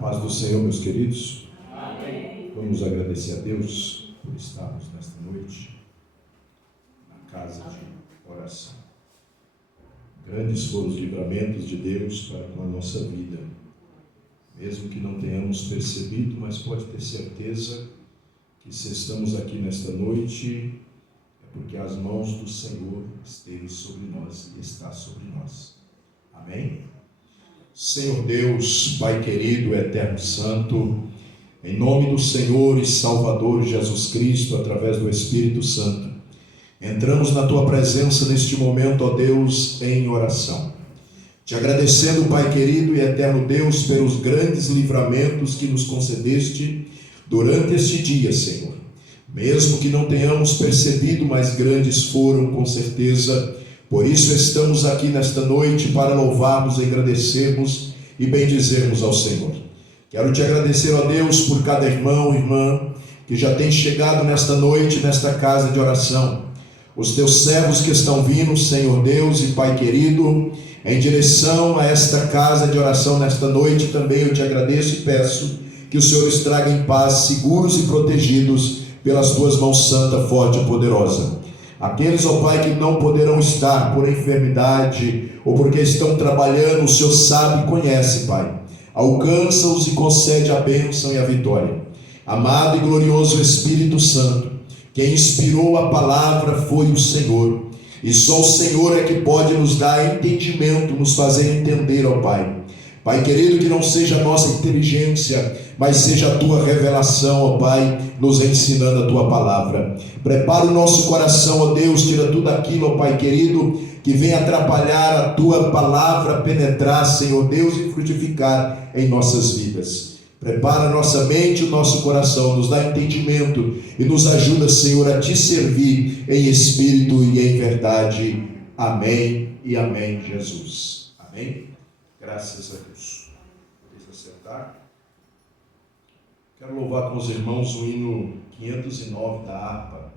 Paz do Senhor, meus queridos. Amém. Vamos agradecer a Deus por estarmos nesta noite na casa de oração. Grandes foram os livramentos de Deus para com a nossa vida, mesmo que não tenhamos percebido, mas pode ter certeza que se estamos aqui nesta noite é porque as mãos do Senhor esteve sobre nós e está sobre nós. Amém? Senhor Deus, Pai querido, Eterno Santo, em nome do Senhor e Salvador Jesus Cristo, através do Espírito Santo, entramos na Tua presença neste momento, ó Deus, em oração. Te agradecendo, Pai querido e Eterno Deus, pelos grandes livramentos que nos concedeste durante este dia, Senhor. Mesmo que não tenhamos percebido, mas grandes foram com certeza. Por isso estamos aqui nesta noite para louvarmos, agradecermos e bendizermos ao Senhor. Quero te agradecer, ó Deus, por cada irmão e irmã que já tem chegado nesta noite, nesta casa de oração. Os teus servos que estão vindo, Senhor Deus e Pai querido, em direção a esta casa de oração nesta noite, também eu te agradeço e peço que o Senhor os traga em paz, seguros e protegidos pelas tuas mãos santa, forte e poderosa. Aqueles, ó Pai, que não poderão estar por enfermidade ou porque estão trabalhando, o Senhor sabe e conhece, Pai. Alcança-os e concede a bênção e a vitória. Amado e glorioso Espírito Santo, quem inspirou a palavra foi o Senhor. E só o Senhor é que pode nos dar entendimento, nos fazer entender, ó Pai. Pai querido, que não seja a nossa inteligência, mas seja a Tua revelação, ó Pai, nos ensinando a Tua palavra. Prepara o nosso coração, ó Deus, tira tudo aquilo, ó Pai querido, que vem atrapalhar a Tua palavra penetrar, Senhor Deus, e frutificar em nossas vidas. Prepara a nossa mente e o nosso coração, nos dá entendimento e nos ajuda, Senhor, a Te servir em espírito e em verdade. Amém e amém, Jesus. Amém? Graças a Deus. Deixa eu acertar. Quero louvar com os irmãos o hino 509 da harpa.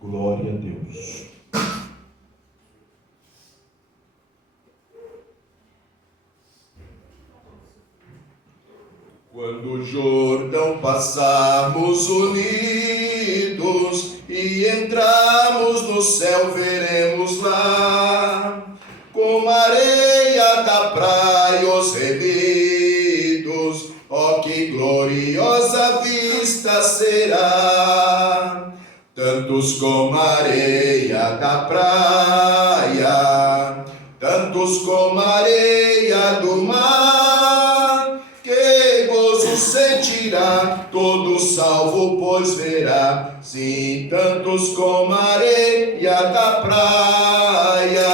Glória a Deus. Quando o Jordão passarmos unidos e entrarmos no céu, veremos lá, como a areia da praia os remidos, ó que gloriosa vista será. Tantos como a areia da praia, tantos como a areia do mar, que gozo sentirá todo salvo, pois verá, sim, tantos como a areia da praia.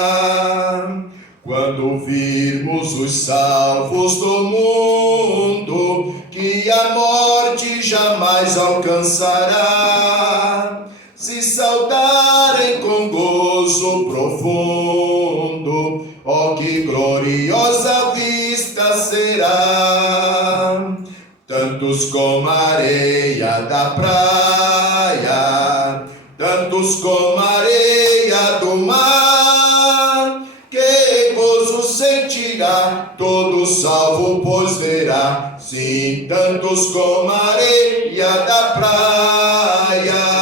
Quando virmos os salvos do mundo, que a morte jamais alcançará, se saudarem com gozo profundo, ó que gloriosa vista será. Tantos como a areia da praia, tantos como a areia do mar, que gozo sentirá todo salvo, pois verá, sim, tantos como a areia da praia.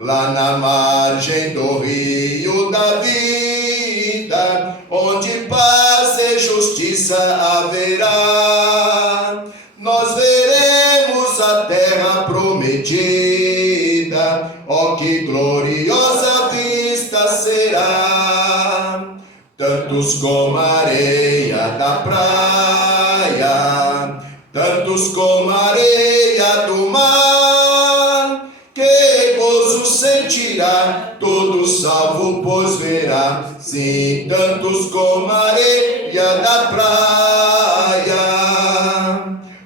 Lá na margem do rio da vida, onde paz e justiça haverá, nós veremos a terra prometida, ó que gloriosa vista será. Tantos como a areia da praia, tantos como a areia do mar, que gozo sentirá todo salvo, pois verá, sim, tantos como a areia da praia.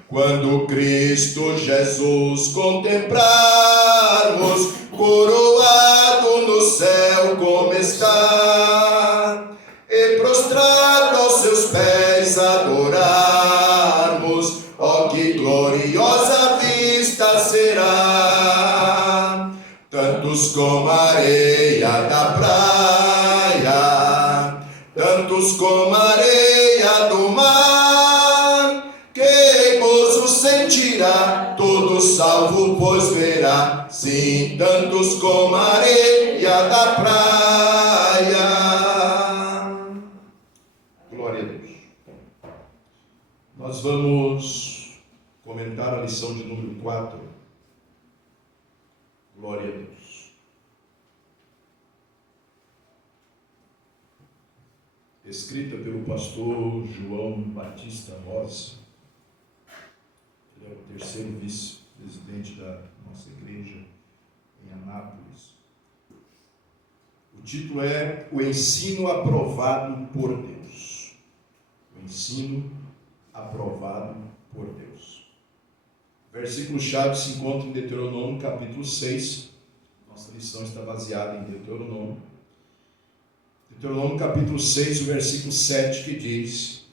Quando Cristo Jesus contemplarmos, coroado no céu como está, e prostrado aos seus pés adorarmos, ó que gloriosa vista será. Tantos como a areia da praia, tantos como a areia do mar, tantos como a areia da praia. Glória a Deus. Nós vamos comentar a lição de número 4. Glória a Deus. Escrita pelo pastor João Batista Rosa. Ele é o terceiro vice-presidente da nossa igreja em Anápolis. O título é O Ensino Aprovado por Deus. O ensino aprovado por Deus. O versículo-chave se encontra em Deuteronômio, capítulo 6. Nossa lição está baseada em Deuteronômio. Deuteronômio capítulo 6, o versículo 7, que diz: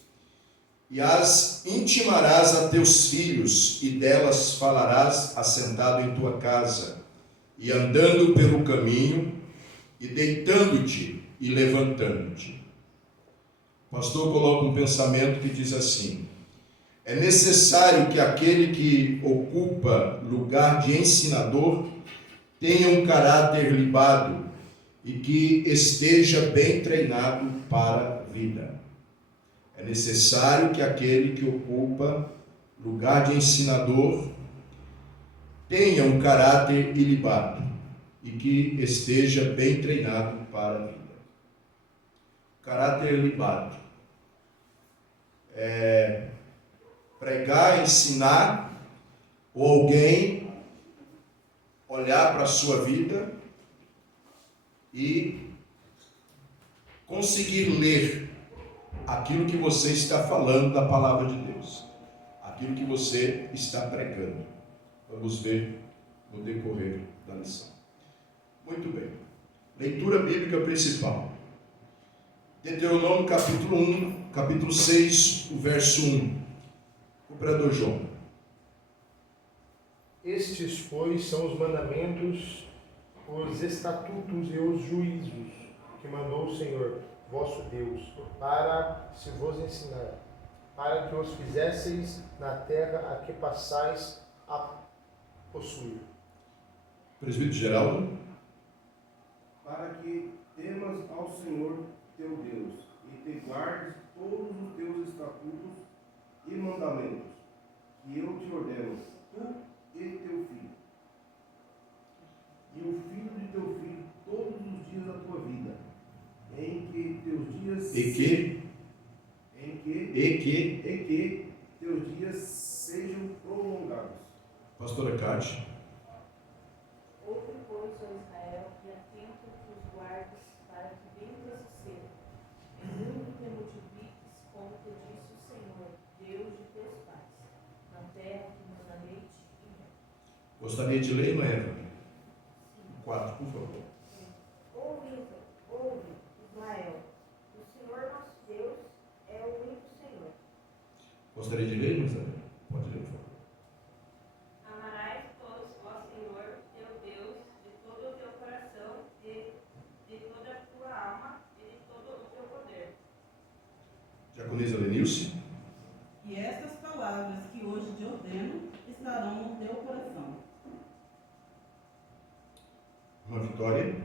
E as intimarás a teus filhos, e delas falarás assentado em tua casa, e andando pelo caminho, e deitando-te e levantando-te. O pastor coloca um pensamento que diz assim: é necessário que aquele que ocupa lugar de ensinador tenha um caráter libado, e que esteja bem treinado para a vida. É necessário que aquele que ocupa lugar de ensinador tenha um caráter ilibado e que esteja bem treinado para a vida. Caráter ilibado é pregar, ensinar, ou alguém olhar para a sua vida e conseguir ler aquilo que você está falando da palavra de Deus, aquilo que você está pregando. Vamos ver no decorrer da lição. Muito bem. Leitura bíblica principal. Deuteronômio capítulo 6, o verso 1. O pregador João. Estes, pois, são os mandamentos, os estatutos e os juízos que mandou o Senhor, vosso Deus, para se vos ensinar, para que os fizesseis na terra a que passais a possuir. Presbítero Geraldo. Para que temas ao Senhor teu Deus, e te guardes todos os teus estatutos e mandamentos, que eu te ordeno, tu e teu filho, e o filho de teu filho, todos os dias da tua vida, em que teus dias teus dias sejam prolongados. Pastora Cátia. Ouve, pois, ó Israel, e atenta que os guardes, para que vendas cedo, e muito te multipliques, como te disse o Senhor, Deus de teus pais, na terra que manda leite e mel. Gostaria de ler, Eva? 4, por favor. Ouve, Israel, o Senhor nosso Deus é o único Senhor. Gostaria de ler, José? Pode ler, por favor. Amarás, pois, ó Senhor, teu Deus, de todo o teu coração, de toda a tua alma e de todo o teu poder. Diaconisa Lenilce. E estas palavras que hoje te ordeno estarão no teu coração. Uma Vitória.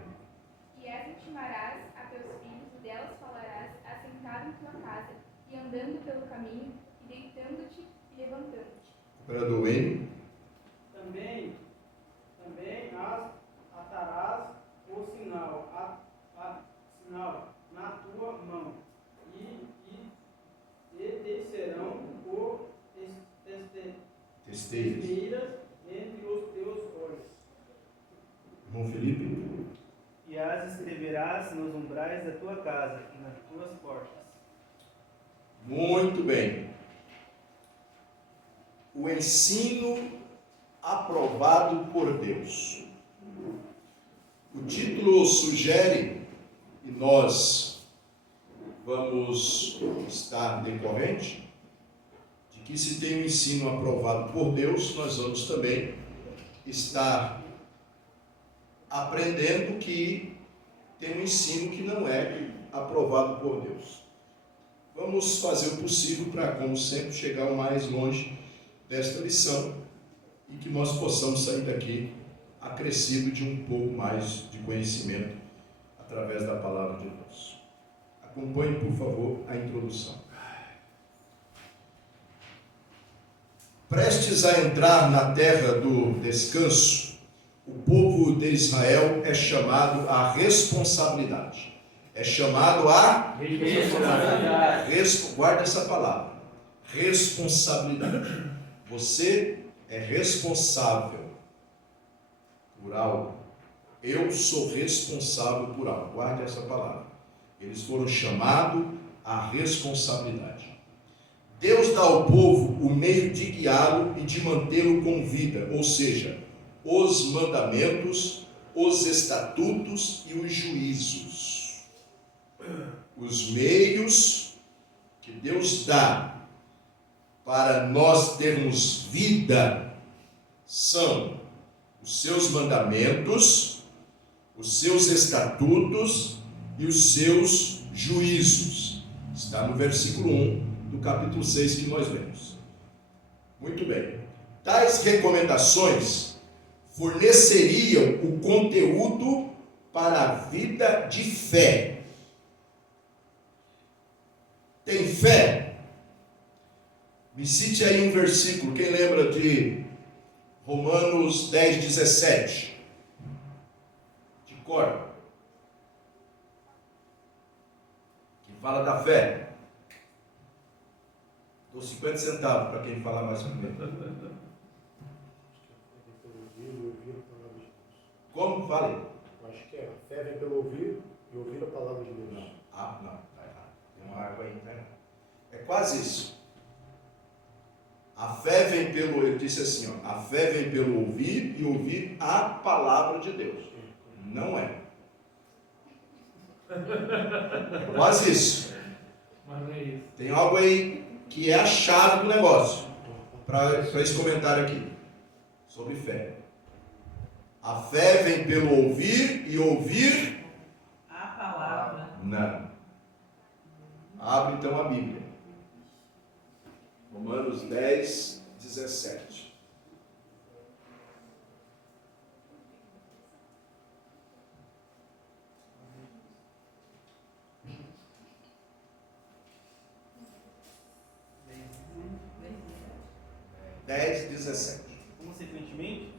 E as intimarás a teus filhos, e delas falarás, assentado em tua casa, e andando pelo caminho, e deitando-te e levantando-te. Operador Wayne. Também as atarás o sinal na tua mão, e te serão por testeiras entre os teus olhos. Irmão Felipe. E as escreverás nos umbrais da tua casa e nas tuas portas. Muito bem. O ensino aprovado por Deus. O título sugere, e nós vamos estar decorrente, de que se tem um ensino aprovado por Deus, nós vamos também estar aprendendo que tem um ensino que não é aprovado por Deus. Vamos fazer o possível para, como sempre, chegar o mais longe desta lição e que nós possamos sair daqui acrescido de um pouco mais de conhecimento através da palavra de Deus. Acompanhe, por favor, a introdução. Prestes a entrar na terra do descanso, o povo de Israel é chamado à responsabilidade. É chamado a guarda essa palavra. Responsabilidade. Você é responsável por algo. Eu sou responsável por algo. Guarde essa palavra. Eles foram chamados à responsabilidade. Deus dá ao povo o meio de guiá-lo e de mantê-lo com vida, ou seja, os mandamentos, os estatutos e os juízos. Os meios que Deus dá para nós termos vida são os seus mandamentos, os seus estatutos e os seus juízos. Está no versículo 1 do capítulo 6 que nós lemos. Muito bem. Tais recomendações forneceriam o conteúdo para a vida de fé. Tem fé? Me cite aí um versículo. Quem lembra de Romanos 10, 17? De cor. Que fala da fé. Dou 50 centavos para quem falar mais comigo. Como? Fale. Eu acho que é. A fé vem pelo ouvir e ouvir a palavra de Deus. Não. Ah, não. Está errado. Tem uma água aí, tá errado. É quase isso. A fé vem pelo, ele disse assim, ó, a fé vem pelo ouvir e ouvir a palavra de Deus. Não é. É quase isso. Mas não é isso. Tem algo aí que é a chave do negócio, para esse comentário aqui, sobre fé. A fé vem pelo ouvir e ouvir A palavra. não. Abre então a Bíblia. Romanos 10, 17. Consequentemente,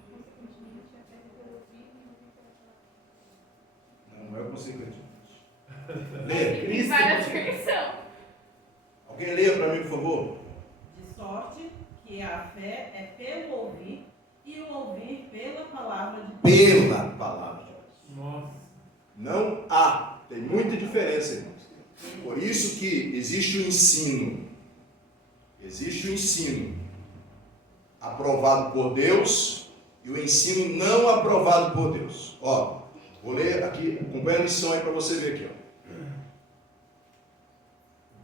Não é o consequentemente. Lê. Tem várias versões. Alguém leia para mim, por favor? De sorte que a fé é pelo ouvir e o ouvir pela palavra de Deus. Pela palavra de Deus. Nossa. Não há. Tem muita diferença, irmãos. Por isso que existe o ensino. Existe o ensino aprovado por Deus e o ensino não aprovado por Deus. Ó, vou ler aqui, acompanha a lição aí para você ver aqui, ó.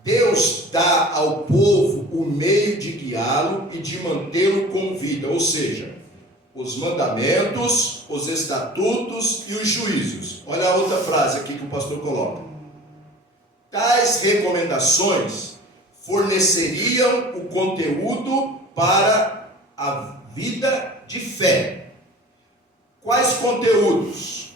Deus dá ao povo o meio de guiá-lo e de mantê-lo com vida, ou seja, os mandamentos, os estatutos e os juízos. Olha a outra frase aqui que o pastor coloca. Tais recomendações forneceriam o conteúdo para a vida de fé. Quais conteúdos?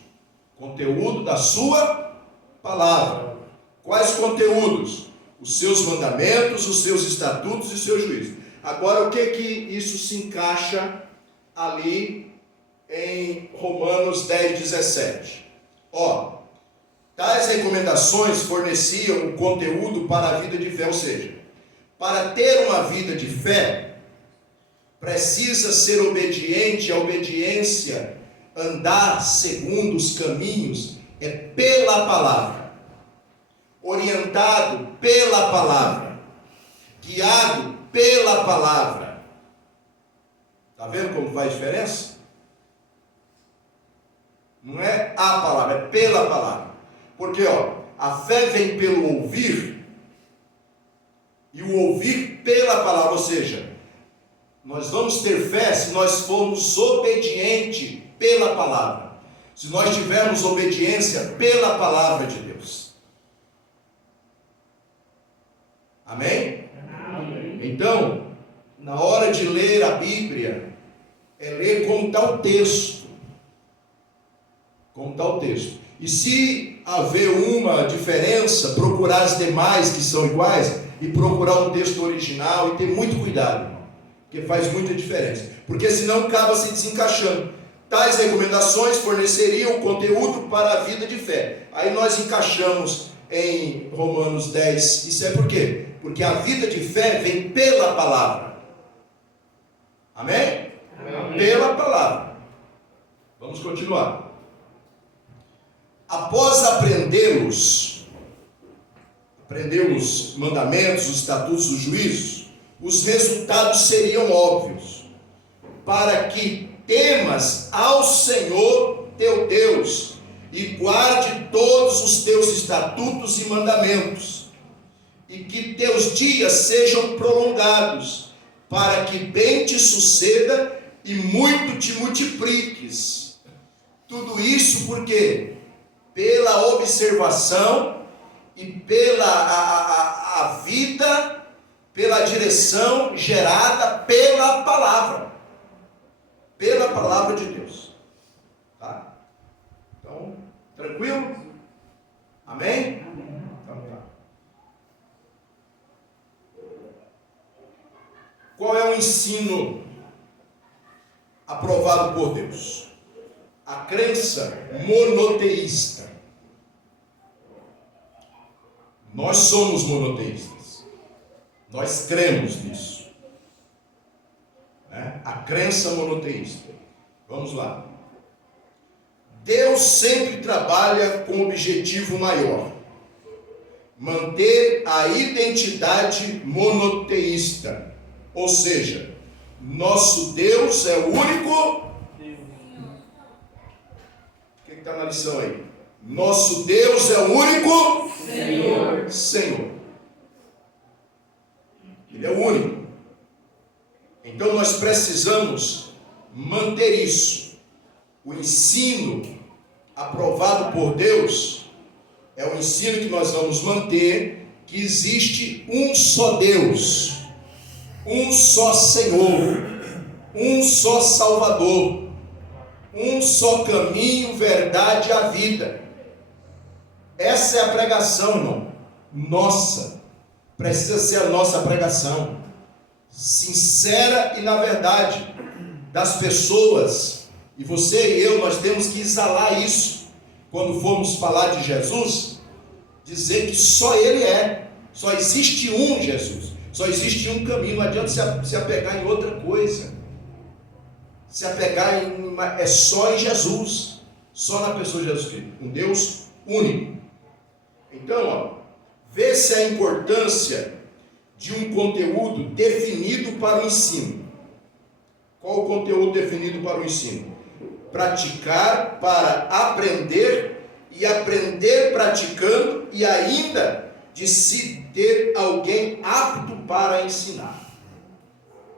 Conteúdo da sua palavra. Quais conteúdos? Os seus mandamentos, os seus estatutos e os seus juízos. Agora, o que isso se encaixa ali em Romanos 10, 17? Ó, tais recomendações forneciam o conteúdo para a vida de fé, ou seja, para ter uma vida de fé, precisa ser obediente, a obediência, andar segundo os caminhos, é pela palavra, orientado pela palavra, guiado pela palavra. Está vendo como faz diferença? Não é a palavra, é pela palavra. Porque, ó, a fé vem pelo ouvir, e o ouvir pela palavra, ou seja, nós vamos ter fé se nós formos obedientes pela palavra, se nós tivermos obediência pela palavra de Deus. Amém? Amém. Então, na hora de ler a Bíblia, é ler como está o texto. como está o texto. E se haver uma diferença, procurar as demais que são iguais e procurar um texto original e ter muito cuidado, irmão, porque faz muita diferença. Porque senão acaba se desencaixando. Tais recomendações forneceriam o conteúdo para a vida de fé. Aí nós encaixamos em Romanos 10. Isso é por quê? Porque a vida de fé vem pela palavra. Amém? Amém. Pela palavra. Vamos continuar. Após aprender os mandamentos, os estatutos, os juízos, os resultados seriam óbvios, para que temas ao Senhor teu Deus e guarde todos os teus estatutos e mandamentos, e que teus dias sejam prolongados, para que bem te suceda e muito te multipliques. Tudo isso porque pela observação e pela a vida, pela direção gerada pela palavra de Deus. Tá? Então, tranquilo? Amém? Então, tá. Qual é o ensino aprovado por Deus? A crença monoteísta. Nós somos monoteístas. Nós cremos nisso. A crença monoteísta. Vamos lá. Deus sempre trabalha com um objetivo maior: manter a identidade monoteísta. Ou seja, nosso Deus é o único. O que está na lição aí? Nosso Deus é o único Senhor. Ele é o único. Então nós precisamos manter isso. O ensino aprovado por Deus é o ensino que nós vamos manter, que existe um só Deus, um só Senhor, um só Salvador, um só caminho, verdade e a vida. Essa é a pregação, irmão. Nossa. Precisa ser a nossa pregação. Sincera e na verdade das pessoas. E você e eu, nós temos que exalar isso. Quando formos falar de Jesus, dizer que só Ele é. Só existe um Jesus. Só existe um caminho. Não adianta se apegar em outra coisa. Se apegar é só em Jesus. Só na pessoa de Jesus Cristo. Um Deus único. Então, vê-se a importância de um conteúdo definido para o ensino. Qual o conteúdo definido para o ensino? Praticar para aprender, e aprender praticando, e ainda de se ter alguém apto para ensinar.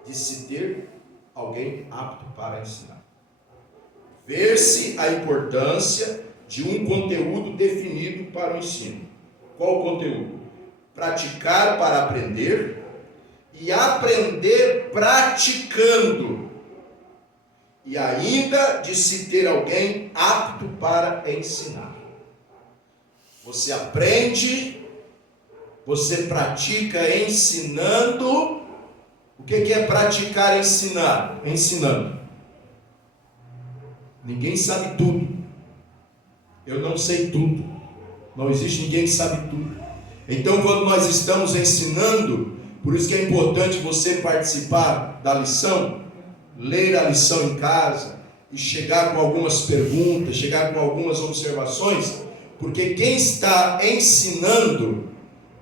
De se ter alguém apto para ensinar. Ver-se a importância de um conteúdo definido para o ensino. Qual o conteúdo? Praticar para aprender e aprender praticando, e ainda de se ter alguém apto para ensinar. Você aprende, você pratica ensinando. O que é praticar ensinando? Ninguém sabe tudo. Eu não sei tudo. Não existe ninguém que sabe tudo. Então, quando nós estamos ensinando, por isso que é importante você participar da lição, ler a lição em casa e chegar com algumas perguntas, chegar com algumas observações, porque quem está ensinando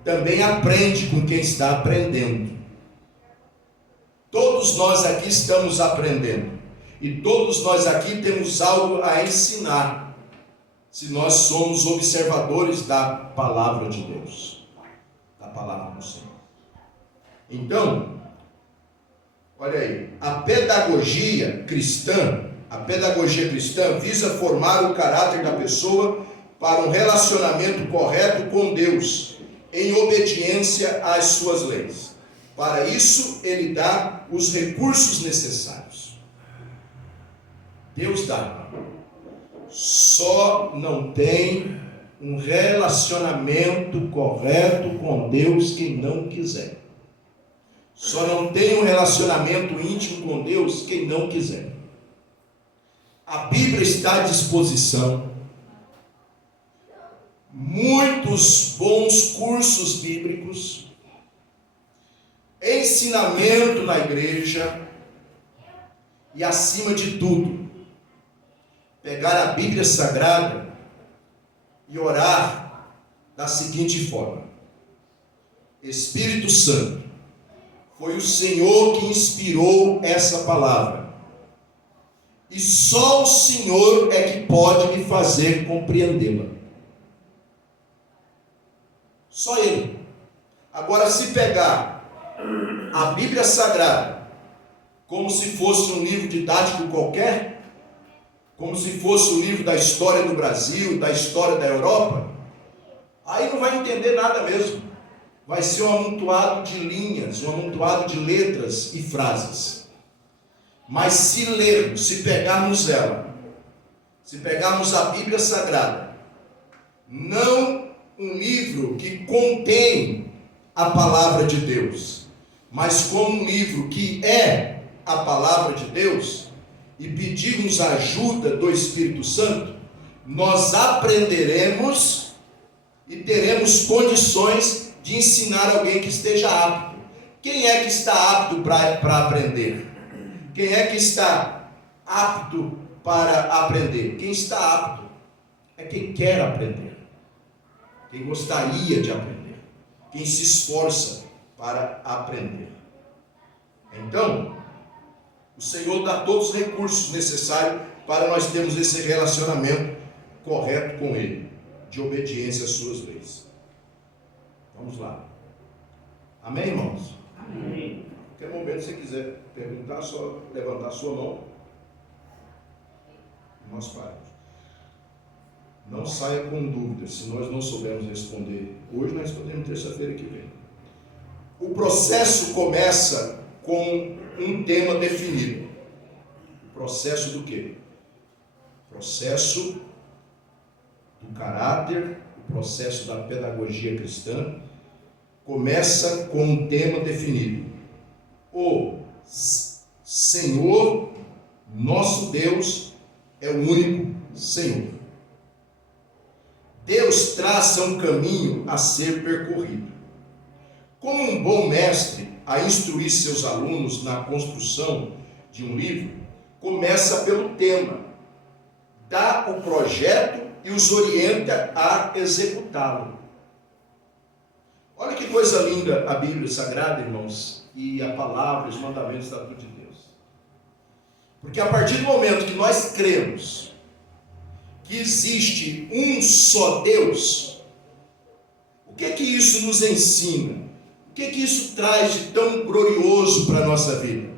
também aprende com quem está aprendendo. Todos nós aqui estamos aprendendo e todos nós aqui temos algo a ensinar, se nós somos observadores da palavra de Deus, da palavra do Senhor. Então, olha aí, a pedagogia cristã visa formar o caráter da pessoa para um relacionamento correto com Deus, em obediência às suas leis. Para isso, Ele dá os recursos necessários. Deus dá. só não tem um relacionamento correto com Deus quem não quiser. Só não tem um relacionamento íntimo com Deus quem não quiser. A Bíblia está à disposição. Muitos bons cursos bíblicos, ensinamento na igreja e, acima de tudo, pegar a Bíblia Sagrada e orar da seguinte forma: Espírito Santo, foi o Senhor que inspirou essa palavra, e só o Senhor é que pode me fazer compreendê-la. Só Ele. Agora, se pegar a Bíblia Sagrada como se fosse um livro didático qualquer, como se fosse um livro da história do Brasil, da história da Europa, aí não vai entender nada mesmo. Vai ser um amontoado de linhas, um amontoado de letras e frases. Mas se lermos, se pegarmos ela, se pegarmos a Bíblia Sagrada, não um livro que contém a palavra de Deus, mas como um livro que é a palavra de Deus, e pedirmos a ajuda do Espírito Santo, nós aprenderemos e teremos condições de ensinar alguém que esteja apto. Quem é que está apto para aprender? Quem é que está apto para aprender? Quem está apto é quem quer aprender, quem gostaria de aprender, quem se esforça para aprender. Então, o Senhor dá todos os recursos necessários para nós termos esse relacionamento correto com Ele, de obediência às suas leis. Vamos lá. Amém, irmãos? Amém. Qualquer momento, se você quiser perguntar, só levantar a sua mão e nós paramos. Não saia com dúvidas. Se nós não soubermos responder hoje, nós respondemos terça-feira que vem. O processo começa com um tema definido. O processo do quê? O processo do caráter, o processo da pedagogia cristã, começa com um tema definido. O Senhor, nosso Deus, é o único Senhor. Deus traça um caminho a ser percorrido. Como um bom mestre a instruir seus alunos na construção de um livro, começa pelo tema, dá o projeto e os orienta a executá-lo. Olha que coisa linda a Bíblia Sagrada, irmãos, e a palavra, os mandamentos da lei de Deus. Porque a partir do momento que nós cremos que existe um só Deus, o que é que isso nos ensina? O que é que isso traz de tão glorioso para a nossa vida?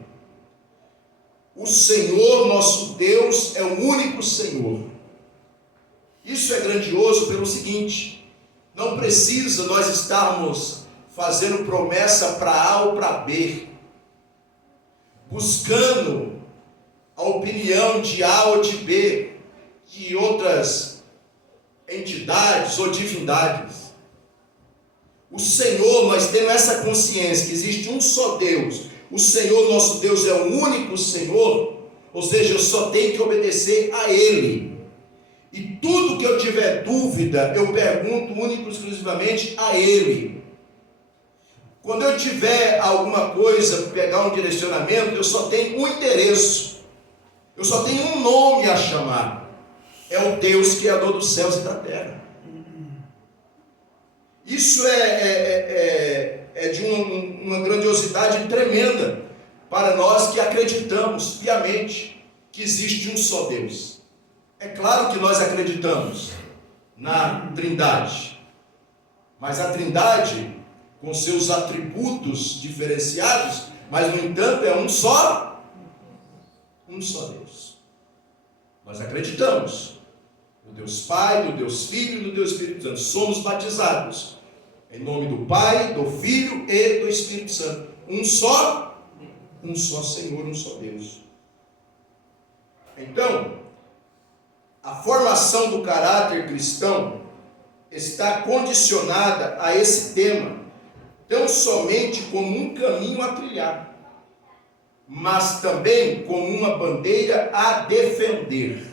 O Senhor, nosso Deus, é o único Senhor. Isso é grandioso pelo seguinte: não precisa nós estarmos fazendo promessa para A ou para B, buscando a opinião de A ou de B, de outras entidades ou divindades. O Senhor, nós temos essa consciência que existe um só Deus. O Senhor, nosso Deus, é o único Senhor, ou seja, eu só tenho que obedecer a Ele. E tudo que eu tiver dúvida, eu pergunto único e exclusivamente a Ele. Quando eu tiver alguma coisa, pegar um direcionamento, eu só tenho um endereço, eu só tenho um nome a chamar. É o Deus Criador dos céus e da terra. Isso é de uma grandiosidade tremenda para nós que acreditamos piamente que existe um só Deus. É claro que nós acreditamos na Trindade, mas a Trindade, com seus atributos diferenciados, mas no entanto é um só Deus. Nós acreditamos no Deus Pai, no Deus Filho e no Deus Espírito Santo. Somos batizados em nome do Pai, do Filho e do Espírito Santo. Um só Senhor, um só Deus. Então, A formação do caráter cristão está condicionada a esse tema, tão somente como um caminho a trilhar, mas também como uma bandeira a defender.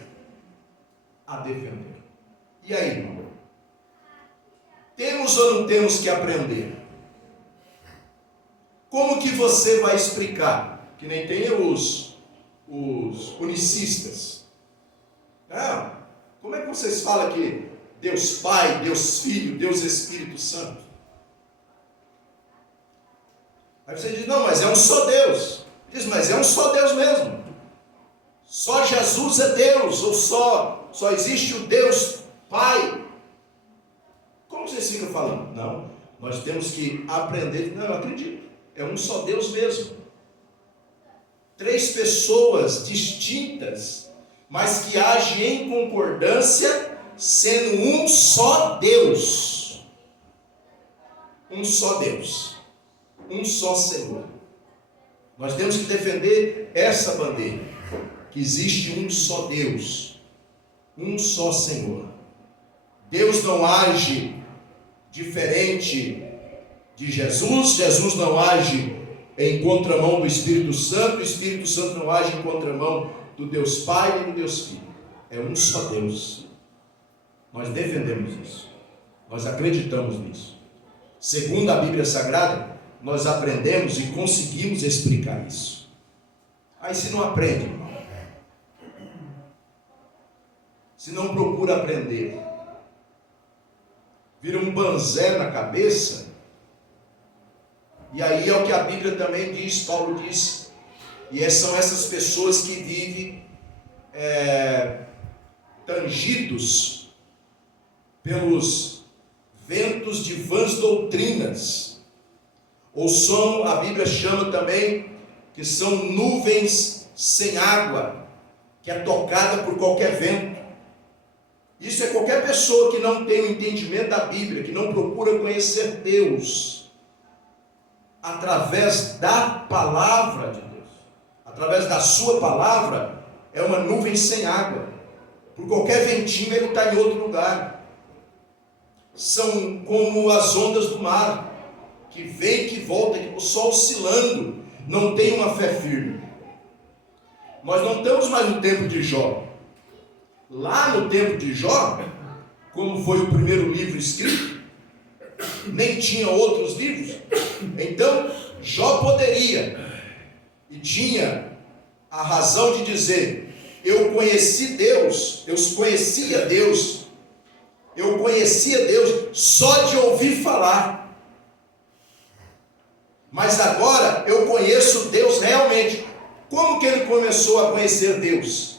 A defender. E aí, irmão? Temos ou não temos que aprender? Como que você vai explicar? Que nem tem os unicistas. Não. Como é que vocês falam que Deus Pai, Deus Filho, Deus Espírito Santo? Aí você diz, não, mas é um só Deus. Diz, mas é um só Deus mesmo. Só Jesus é Deus, ou só existe o Deus Pai. Como vocês ficam falando? Não, nós temos que aprender. Não, eu acredito. É um só Deus mesmo. 3 pessoas distintas, mas que agem em concordância, sendo um só Deus. Um só Deus. Um só Senhor. Nós temos que defender essa bandeira, que existe um só Deus, um só Senhor. Deus não age diferente de Jesus, Jesus não age em contramão do Espírito Santo, o Espírito Santo não age em contramão do Deus Pai e do Deus Filho. É um só Deus. Nós defendemos isso. Nós acreditamos nisso. Segundo a Bíblia Sagrada, nós aprendemos e conseguimos explicar isso. Aí se não aprende, irmão, se não procura aprender, vira um banzé na cabeça, e aí é o que a Bíblia também diz, Paulo diz, e são essas pessoas que vivem tangidos pelos ventos de vãs doutrinas, ou são, a Bíblia chama também, que são nuvens sem água, que é tocada por qualquer vento. Isso é qualquer pessoa que não tem o entendimento da Bíblia, que não procura conhecer Deus, através da palavra de Deus, através da sua palavra, é uma nuvem sem água, por qualquer ventinho ele está em outro lugar. São como as ondas do mar, que vem, que volta, só oscilando, não tem uma fé firme. Nós não estamos mais no tempo de Jó. Lá no tempo de Jó, como foi o primeiro livro escrito, nem tinha outros livros, então Jó poderia, e tinha a razão de dizer, eu conhecia Deus só de ouvir falar, mas agora eu conheço Deus realmente. Como que ele começou a conhecer Deus?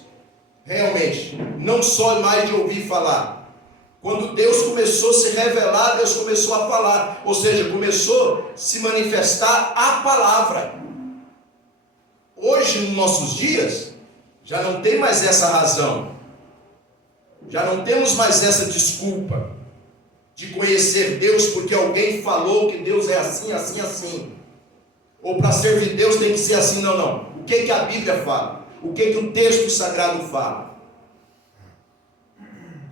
Realmente, não só mais de ouvir falar. Quando Deus começou a se revelar, Deus começou a falar, ou seja, começou a se manifestar a palavra. Hoje, nos nossos dias, já não tem mais essa razão, já não temos mais essa desculpa de conhecer Deus porque alguém falou que Deus é assim, assim, assim, ou para servir Deus tem que ser assim. Não. O que a Bíblia fala? O que o texto sagrado fala?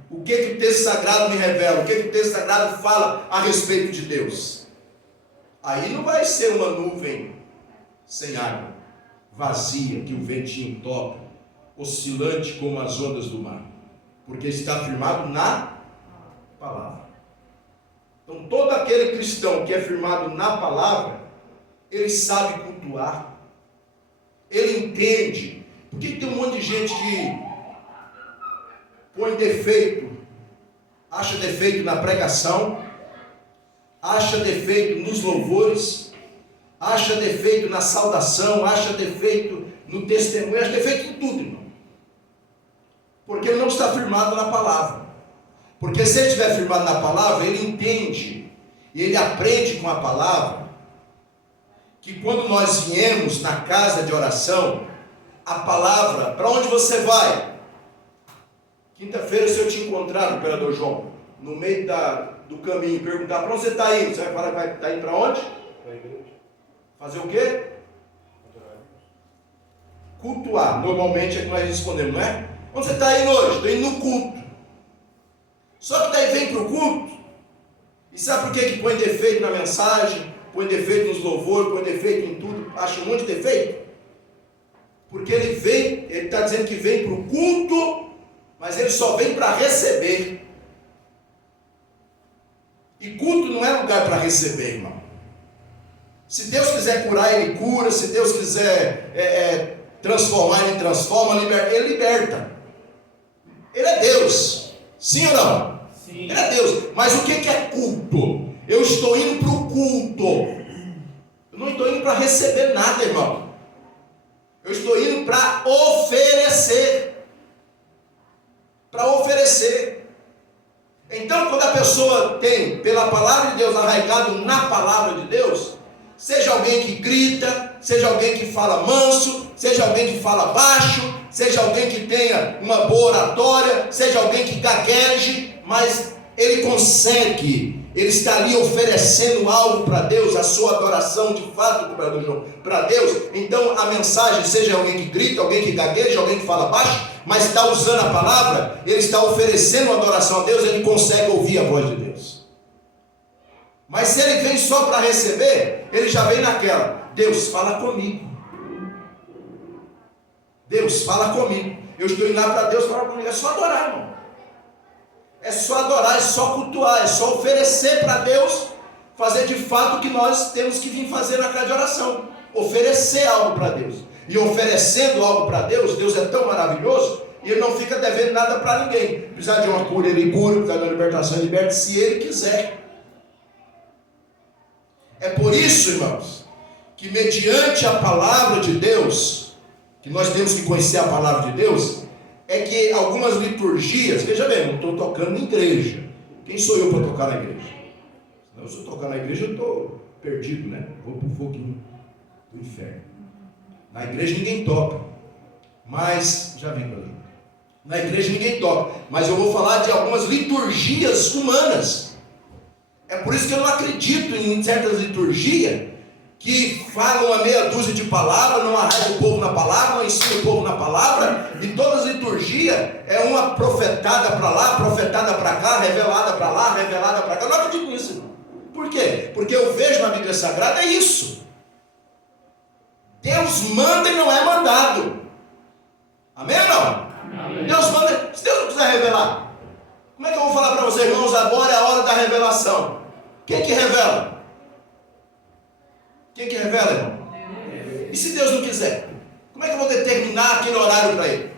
O que o texto sagrado me revela? O que o texto sagrado fala a respeito de Deus? Aí não vai ser uma nuvem sem água, vazia, que o ventinho toca, oscilante como as ondas do mar, porque está firmado na palavra. Então todo aquele cristão que é firmado na palavra, ele sabe cultuar, ele entende. Por que tem um monte de gente que põe defeito, acha defeito na pregação, acha defeito nos louvores, acha defeito na saudação, acha defeito no testemunho, acha defeito em tudo, irmão? Porque ele não está firmado na palavra. Porque se ele estiver firmado na palavra, ele entende e ele aprende com a palavra que quando nós viemos na casa de oração, a palavra, para onde você vai? Quinta-feira, se eu te encontrar, no Imperador João, no meio do caminho, perguntar para onde você está indo, você vai falar que vai estar indo para onde? Para a igreja. Fazer o quê? Cultuar. Normalmente é que nós respondemos, não é? Onde você está indo hoje? Estou indo no culto. Só que daí vem para o culto. E sabe por que põe defeito na mensagem? Põe defeito nos louvores, põe defeito em tudo, acha um monte de defeito? Porque ele está dizendo que vem para o culto, mas ele só vem para receber. E culto não é lugar para receber, irmão. Se Deus quiser curar, Ele cura. Se Deus quiser transformar, Ele transforma, Ele liberta. Ele é Deus. Sim ou não? Sim. Ele é Deus. Mas o que é culto? Eu estou indo para o culto. Eu não estou indo para receber nada, irmão. Eu estou indo para oferecer. Para oferecer. Então, quando a pessoa tem, pela palavra de Deus, arraigado na palavra de Deus, seja alguém que grita, seja alguém que fala manso, seja alguém que fala baixo, seja alguém que tenha uma boa oratória, seja alguém que gagueje, mas ele consegue, ele está ali oferecendo algo para Deus, a sua adoração de fato para Deus. Então a mensagem, seja alguém que grita, alguém que gagueja, alguém que fala baixo, mas está usando a palavra, ele está oferecendo uma adoração a Deus, ele consegue ouvir a voz de Deus. Mas se ele vem só para receber, ele já vem naquela: Deus, fala comigo. Deus, fala comigo. Eu estou indo lá para Deus falar comigo. É só adorar, irmão. É só adorar, é só cultuar, é só oferecer para Deus, fazer de fato o que nós temos que vir fazer na casa de oração. Oferecer algo para Deus. E oferecendo algo para Deus, Deus é tão maravilhoso, e Ele não fica devendo nada para ninguém. Precisar de uma cura, Ele cura. Precisar de uma libertação, Ele liberta, se Ele quiser. É por isso, irmãos, que mediante a palavra de Deus, que nós temos que conhecer a palavra de Deus, é que algumas liturgias, veja bem, não estou tocando em igreja. Quem sou eu para tocar na igreja? Senão, se eu tocar na igreja, eu estou perdido, né? Vou para o foguinho do inferno. Na igreja ninguém toca, mas, já vem para ali. Na igreja ninguém toca, mas eu vou falar de algumas liturgias humanas. É por isso que eu não acredito em certas liturgias que falam uma meia dúzia de palavras, não arraiga o povo na palavra, não ensina o povo na palavra, e todas as liturgias é uma profetada para lá, profetada para cá, revelada para lá, revelada para cá. Eu não acredito nisso. Por quê? Porque eu vejo na Bíblia Sagrada é isso. Deus manda e não é mandado. Amém ou não? Amém. Deus manda. Se Deus não quiser revelar, como é que eu vou falar para vocês, irmãos, agora é a hora da revelação? Quem que revela? Quem que revela, irmão? E se Deus não quiser? Como é que eu vou determinar aquele horário para Ele?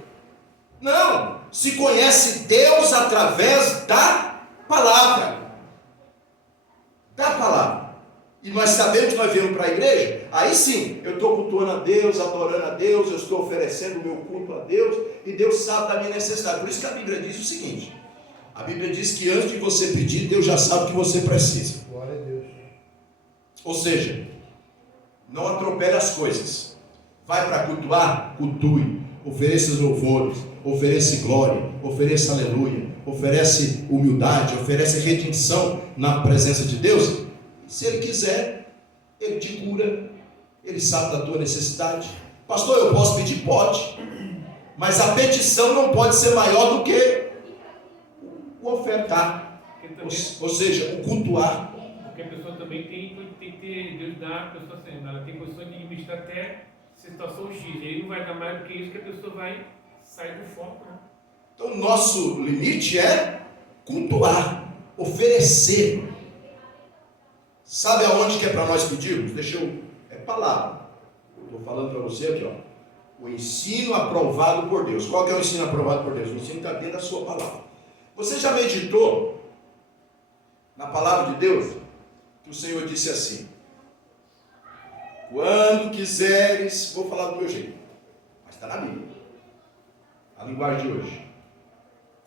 Não. Se conhece Deus através da palavra. Da palavra. E nós sabemos que nós viemos para a igreja, aí sim, eu estou cultuando a Deus, adorando a Deus, eu estou oferecendo o meu culto a Deus, e Deus sabe da minha necessidade. Por isso que a Bíblia diz o seguinte: a Bíblia diz que antes de você pedir, Deus já sabe o que você precisa. Glória a Deus. Ou seja, não atropele as coisas. Vai para cultuar? Cultue. Ofereça os louvores, oferece glória, ofereça aleluia, oferece humildade, oferece redenção na presença de Deus. Se Ele quiser, Ele te cura, Ele sabe da tua necessidade. Pastor, eu posso pedir? Pode. Mas a petição não pode ser maior do que o ofertar. Ou seja, o cultuar. Porque a pessoa também tem que ter, Deus dá a pessoa assim, ela tem condições de administrar até situação X. E aí não vai dar mais do que isso, que a pessoa vai sair do foco, né? Então o nosso limite é cultuar, oferecer. Sabe aonde que é para nós pedirmos? É palavra. Estou falando para você aqui, ó. O ensino aprovado por Deus. Qual que é o ensino aprovado por Deus? O ensino está dentro da sua palavra. Você já meditou na palavra de Deus? Que o Senhor disse assim: quando quiseres, vou falar do meu jeito, mas está na Bíblia, a linguagem de hoje.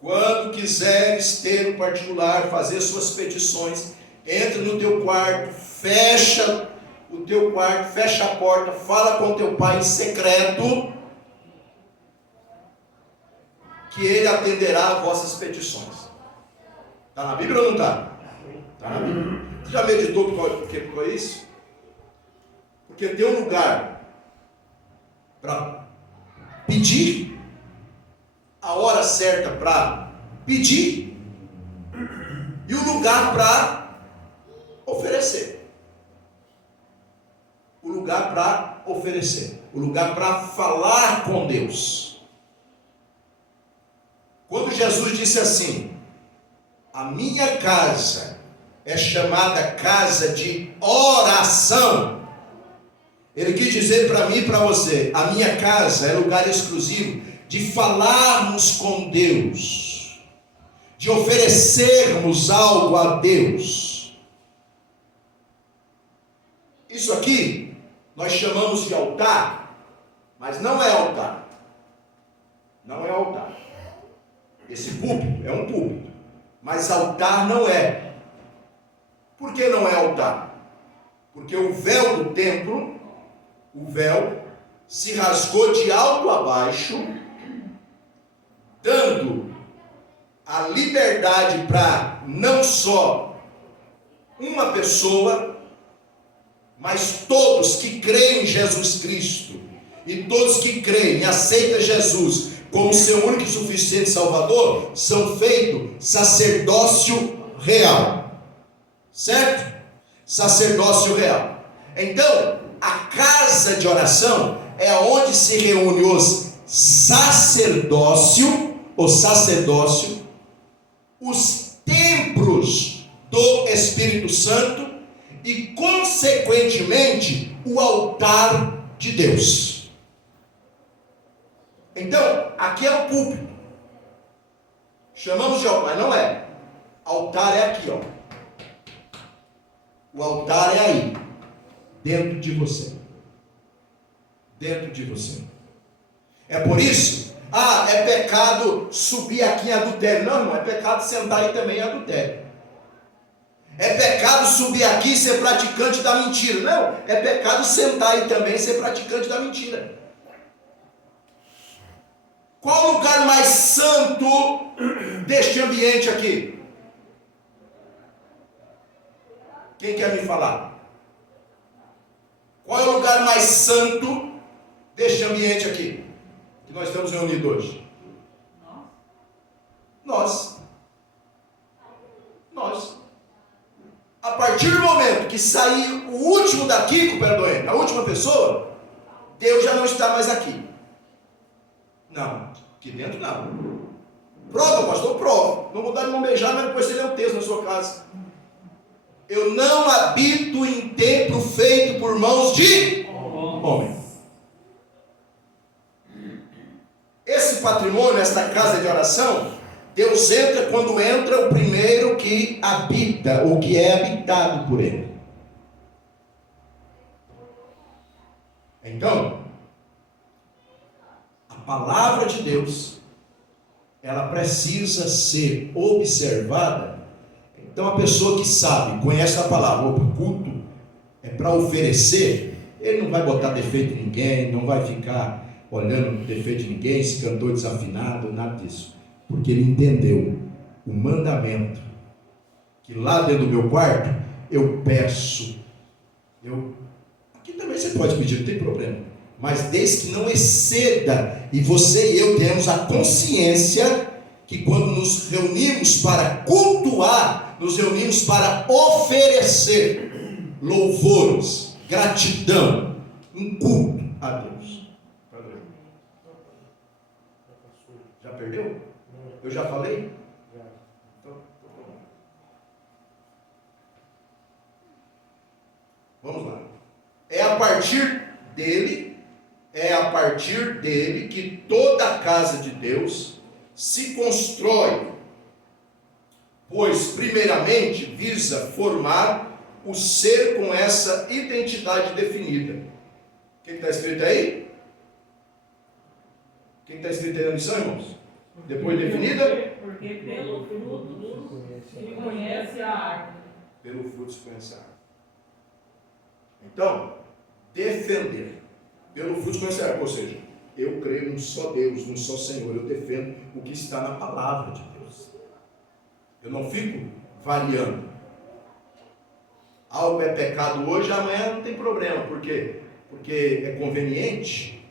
Quando quiseres ter um particular, fazer suas petições, entra no teu quarto, fecha o teu quarto, fecha a porta, fala com teu pai em secreto, que ele atenderá a vossas petições. Está na Bíblia ou não está? Está na Bíblia. Você já meditou por que foi isso? Porque tem um lugar para pedir a hora certa para pedir e o lugar para oferecer. O lugar para oferecer. O lugar para falar com Deus. Quando Jesus disse assim: a minha casa é chamada casa de oração, ele quis dizer para mim e para você: a minha casa é lugar exclusivo de falarmos com Deus, de oferecermos algo a Deus. Isso aqui nós chamamos de altar, mas não é altar. Não é altar. Esse púlpito é um púlpito, mas altar não é. Por que não é altar? Porque o véu do templo, o véu, se rasgou de alto a baixo, dando a liberdade para não só uma pessoa, mas todos que creem em Jesus Cristo, e todos que creem e aceitam Jesus como seu único e suficiente Salvador, são feitos sacerdócio real. Certo? Sacerdócio real. Então, a casa de oração é onde se reúne os sacerdócio, os templos do Espírito Santo e, consequentemente, o altar de Deus. Então, aqui é o púlpito. Chamamos de altar, mas não é. Altar é aqui, ó. O altar é aí, dentro de você. Dentro de você. É por isso, é pecado subir aqui em adultério. Não, é pecado sentar aí também em adultério. É pecado subir aqui e ser praticante da mentira. Não, é pecado sentar aí também e ser praticante da mentira. Qual o lugar mais santo deste ambiente aqui? Quem quer me falar? Qual é o lugar mais santo deste ambiente aqui? Que nós estamos reunidos hoje? Nós. A partir do momento que sair o último daqui, a última pessoa, Deus já não está mais aqui. Não, aqui dentro não. Prova, pastor, prova. Não vou dar de mão beijar, mas depois você lê o texto na sua casa. Eu não habito em templo feito por mãos de homem. Esse patrimônio, esta casa de oração, Deus entra quando entra o primeiro que habita, ou que é habitado por Ele. Então, a palavra de Deus, ela precisa ser observada. Então, a pessoa que sabe, conhece a palavra, o culto é para oferecer, ele não vai botar defeito em ninguém, não vai ficar olhando defeito de ninguém, se cantou desafinado, nada disso. Porque ele entendeu o mandamento, que lá dentro do meu quarto, eu peço, aqui também você pode pedir, não tem problema, mas desde que não exceda, e você e eu temos a consciência, que quando nos reunimos para cultuar, nos reunimos para oferecer louvores, gratidão, um culto a Deus. Já perdeu? Eu já falei? Então, vamos lá. É a partir dele que toda a casa de Deus se constrói, pois primeiramente visa formar o ser com essa identidade definida. O que está escrito aí? O que está escrito aí na missão, irmãos? Depois definida? Porque pelo fruto se conhece a árvore. Pelo fruto se conhece a árvore. Então, defender. Pelo fruto se conhece a árvore. Ou seja, eu creio num só Deus, num só Senhor. Eu defendo o que está na palavra de Deus. Eu não fico variando. Algo é pecado hoje, amanhã não tem problema. Por quê? Porque é conveniente.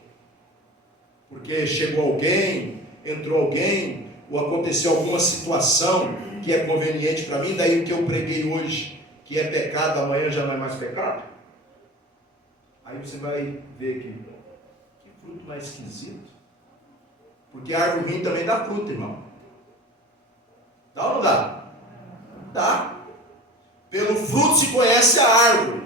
Porque chegou alguém, entrou alguém, ou aconteceu alguma situação que é conveniente para mim, daí o que eu preguei hoje, que é pecado, amanhã já não é mais pecado? Aí você vai ver que fruto mais esquisito. Porque a árvore ruim também dá fruta, irmão. Dá ou não dá? Dá. Pelo fruto se conhece a árvore.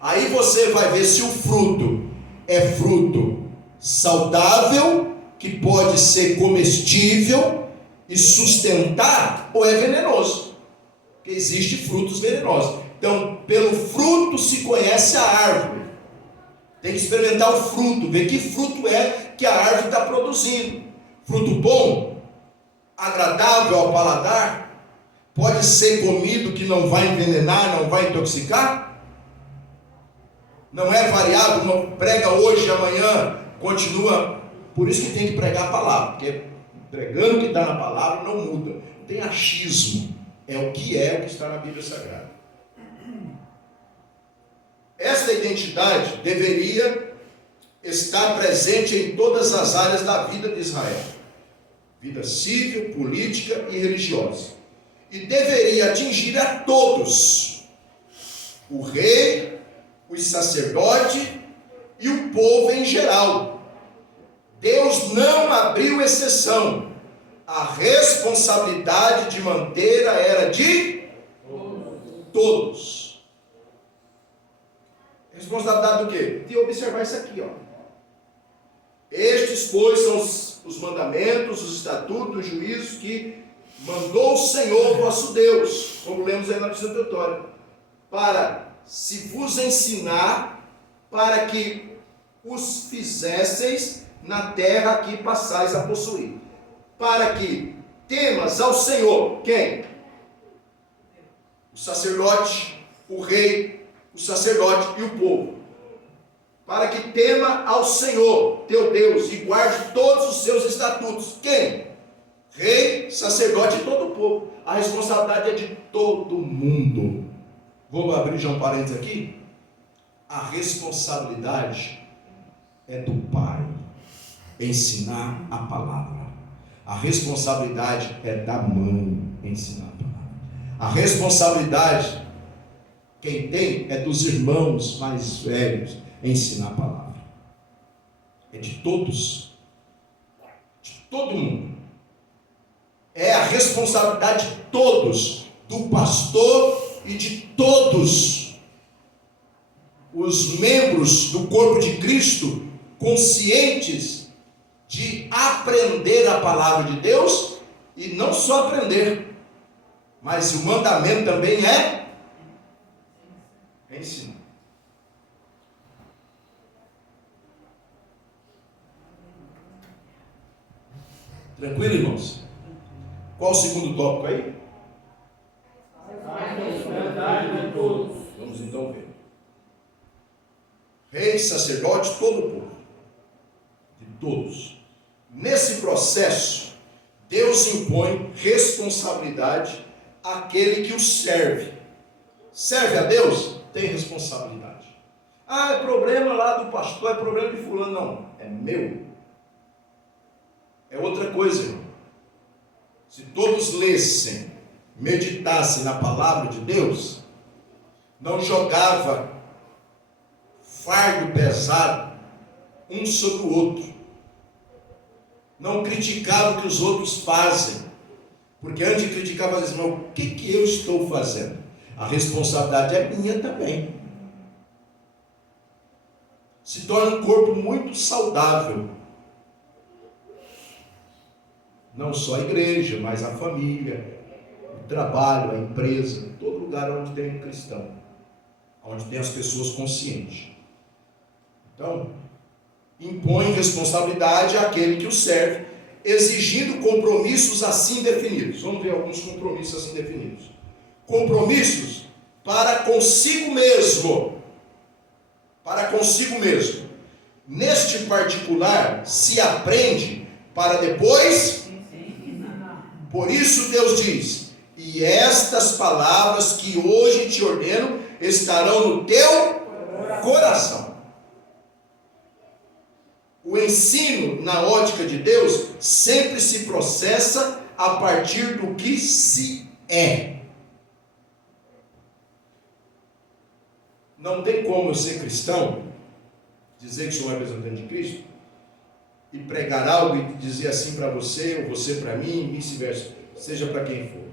Aí você vai ver se o fruto é fruto saudável, que pode ser comestível e sustentar, ou é venenoso. Porque existem frutos venenosos. Então, pelo fruto se conhece a árvore. Tem que experimentar o fruto, ver que fruto é que a árvore está produzindo. Fruto bom, agradável ao paladar, pode ser comido que não vai envenenar, não vai intoxicar? Não é variável, não prega hoje, amanhã, continua. Por isso que tem que pregar a palavra, porque pregando o que está na palavra não muda. Não tem achismo, é o que está na Bíblia Sagrada. Esta identidade deveria estar presente em todas as áreas da vida de Israel. Vida civil, política e religiosa. E deveria atingir a todos. O rei, os sacerdotes e o povo em geral. Deus não abriu exceção. A responsabilidade de manter era de todos. Responsabilidade do quê? De observar isso aqui, ó. Estes, pois, são os mandamentos, os estatutos, os juízos que mandou o Senhor vosso Deus, como lemos aí na lição introdutória, para se vos ensinar, para que os fizesseis na terra que passais a possuir, para que temas ao Senhor, quem? O sacerdote, o rei, o sacerdote e o povo. Para que tema ao Senhor, teu Deus, e guarde todos os seus estatutos. Quem? Rei, sacerdote e todo o povo. A responsabilidade é de todo mundo. Vou abrir já um parênteses aqui. A responsabilidade é do pai ensinar a palavra. A responsabilidade é da mãe ensinar a palavra. A responsabilidade, quem tem, é dos irmãos mais velhos ensinar a palavra. É de todos. De todo mundo. É a responsabilidade de todos, do pastor e de todos os membros do corpo de Cristo, conscientes de aprender a palavra de Deus, e não só aprender, mas o mandamento também é ensinar. Tranquilo, irmãos? Qual o segundo tópico aí? A responsabilidade de todos. Vamos então ver. Rei, sacerdote, todo o povo. De todos. Nesse processo, Deus impõe responsabilidade àquele que o serve. Serve a Deus? Tem responsabilidade. Ah, é problema lá do pastor, é problema de fulano. Não, é meu. É outra coisa, irmão. Se todos lessem, meditassem na palavra de Deus, não jogava fardo pesado um sobre o outro, não criticava o que os outros fazem, porque antes de criticar, fazia assim, mas o que eu estou fazendo? A responsabilidade é minha também. Se torna um corpo muito saudável. Não só a igreja, mas a família, o trabalho, a empresa, todo lugar onde tem um cristão, onde tem as pessoas conscientes. Então, impõe responsabilidade àquele que o serve, exigindo compromissos assim definidos. Vamos ver alguns compromissos assim definidos. Compromissos para consigo mesmo. Para consigo mesmo. Neste particular, se aprende para depois. Por isso Deus diz: e estas palavras que hoje te ordeno estarão no teu coração. O O ensino, na ótica de Deus, sempre se processa a partir do que se é. Não tem como eu ser cristão, dizer que sou um representante de Cristo, e pregar algo e dizer assim para você, ou você para mim, e vice-versa, seja para quem for.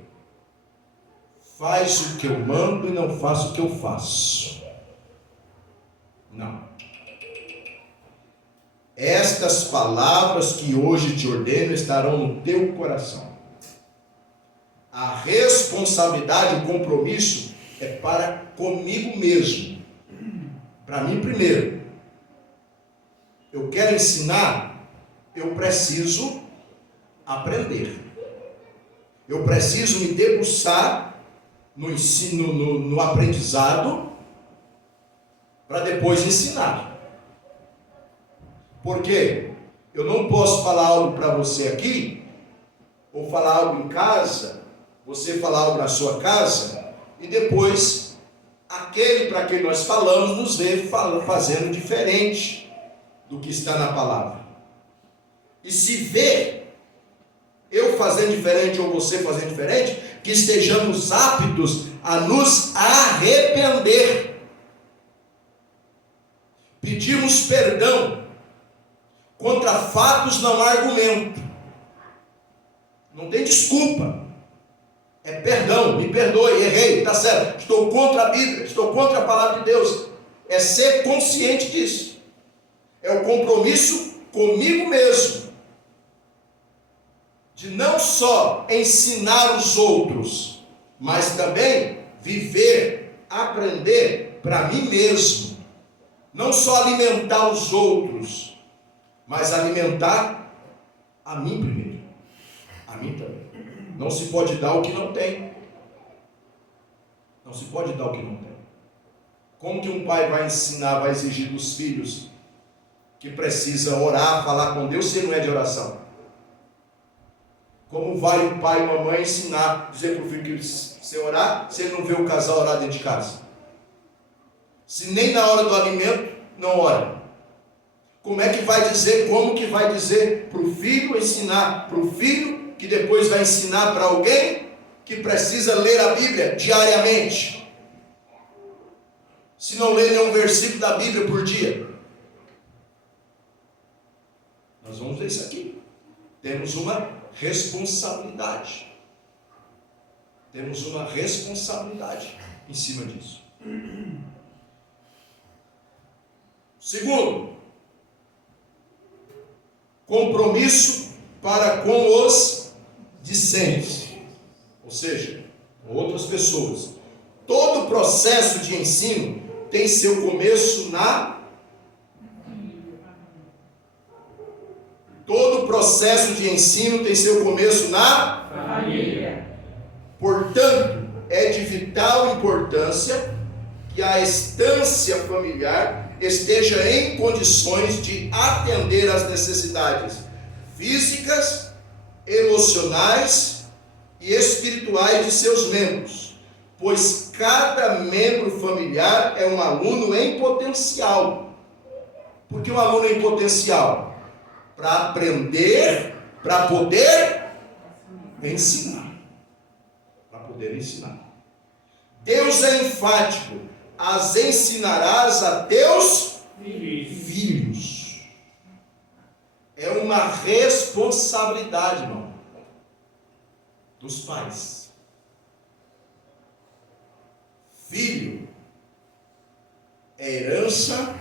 Faz o que eu mando e não faça o que eu faço. Não. Estas palavras que hoje te ordeno estarão no teu coração. A responsabilidade, o compromisso é para comigo mesmo. Para mim primeiro. Eu quero ensinar, eu preciso aprender. Eu preciso me debruçar no ensino, no aprendizado, para depois ensinar. Porque eu não posso falar algo para você aqui, ou falar algo em casa, você falar algo na sua casa, e depois aquele para quem nós falamos nos vê fazendo diferente do que está na palavra. E se vê eu fazendo diferente ou você fazendo diferente, que estejamos aptos a nos arrepender, pedirmos perdão. Contra fatos não há argumento. Não tem desculpa. É perdão, me perdoe, errei, está certo. Estou contra a Bíblia, estou contra a palavra de Deus. É ser consciente disso. É o compromisso comigo mesmo. De não só ensinar os outros, mas também viver, aprender para mim mesmo. Não só alimentar os outros, mas alimentar a mim primeiro. A mim também. Não se pode dar o que não tem. Não se pode dar o que não tem. Como que um pai vai ensinar, vai exigir dos filhos que precisa orar, falar com Deus, se ele não é de oração? Como vai o pai e a mamãe ensinar, dizer para o filho que precisa orar, se ele não vê o casal orar dentro de casa? Se nem na hora do alimento não ora. Como é que vai dizer, como que vai dizer para o filho, ensinar para o filho, que depois vai ensinar para alguém que precisa ler a Bíblia diariamente? Se não lê nenhum versículo da Bíblia por dia. Nós vamos ver isso aqui. Temos uma responsabilidade. Temos uma responsabilidade em cima disso. Segundo, compromisso para com os discentes, ou seja, com outras pessoas. Todo processo de ensino tem seu começo na... Todo processo de ensino tem seu começo na família. Portanto, é de vital importância que a estância familiar esteja em condições de atender às necessidades físicas, emocionais e espirituais de seus membros, pois cada membro familiar é um aluno em potencial. Por que um aluno em potencial? Para aprender, para poder ensinar. Para poder ensinar. Deus é enfático: as ensinarás a teus filhos. É uma responsabilidade, irmão, dos pais. Filho é herança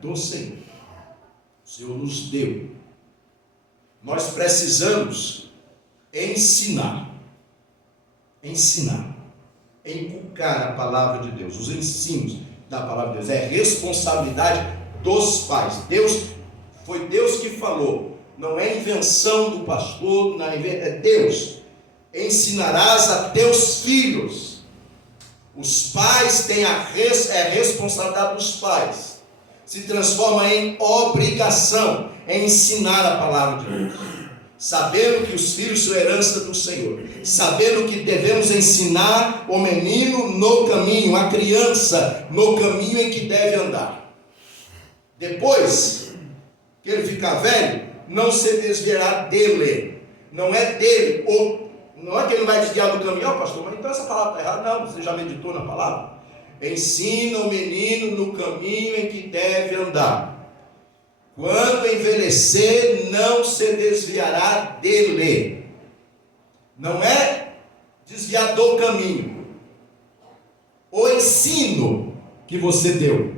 do Senhor. O Senhor nos deu. Nós precisamos ensinar, inculcar a palavra de Deus, os ensinos da palavra de Deus. É responsabilidade dos pais. Foi Deus que falou, não é invenção do pastor, é Deus. Ensinarás a teus filhos. Os pais têm a responsabilidade dos pais. Se transforma em obrigação, em ensinar a palavra de Deus. Sabendo que os filhos são herança do Senhor. Sabendo que devemos ensinar o menino no caminho, a criança no caminho em que deve andar. Depois, que ele ficar velho, não se desviará dele. Não é dele, ou não é que ele vai desviar do caminho, pastor, mas então essa palavra está errada. Não, você já meditou na palavra? Ensina o menino no caminho em que deve andar. Quando envelhecer, não se desviará dele. Não é desviar do caminho. O ensino que você deu,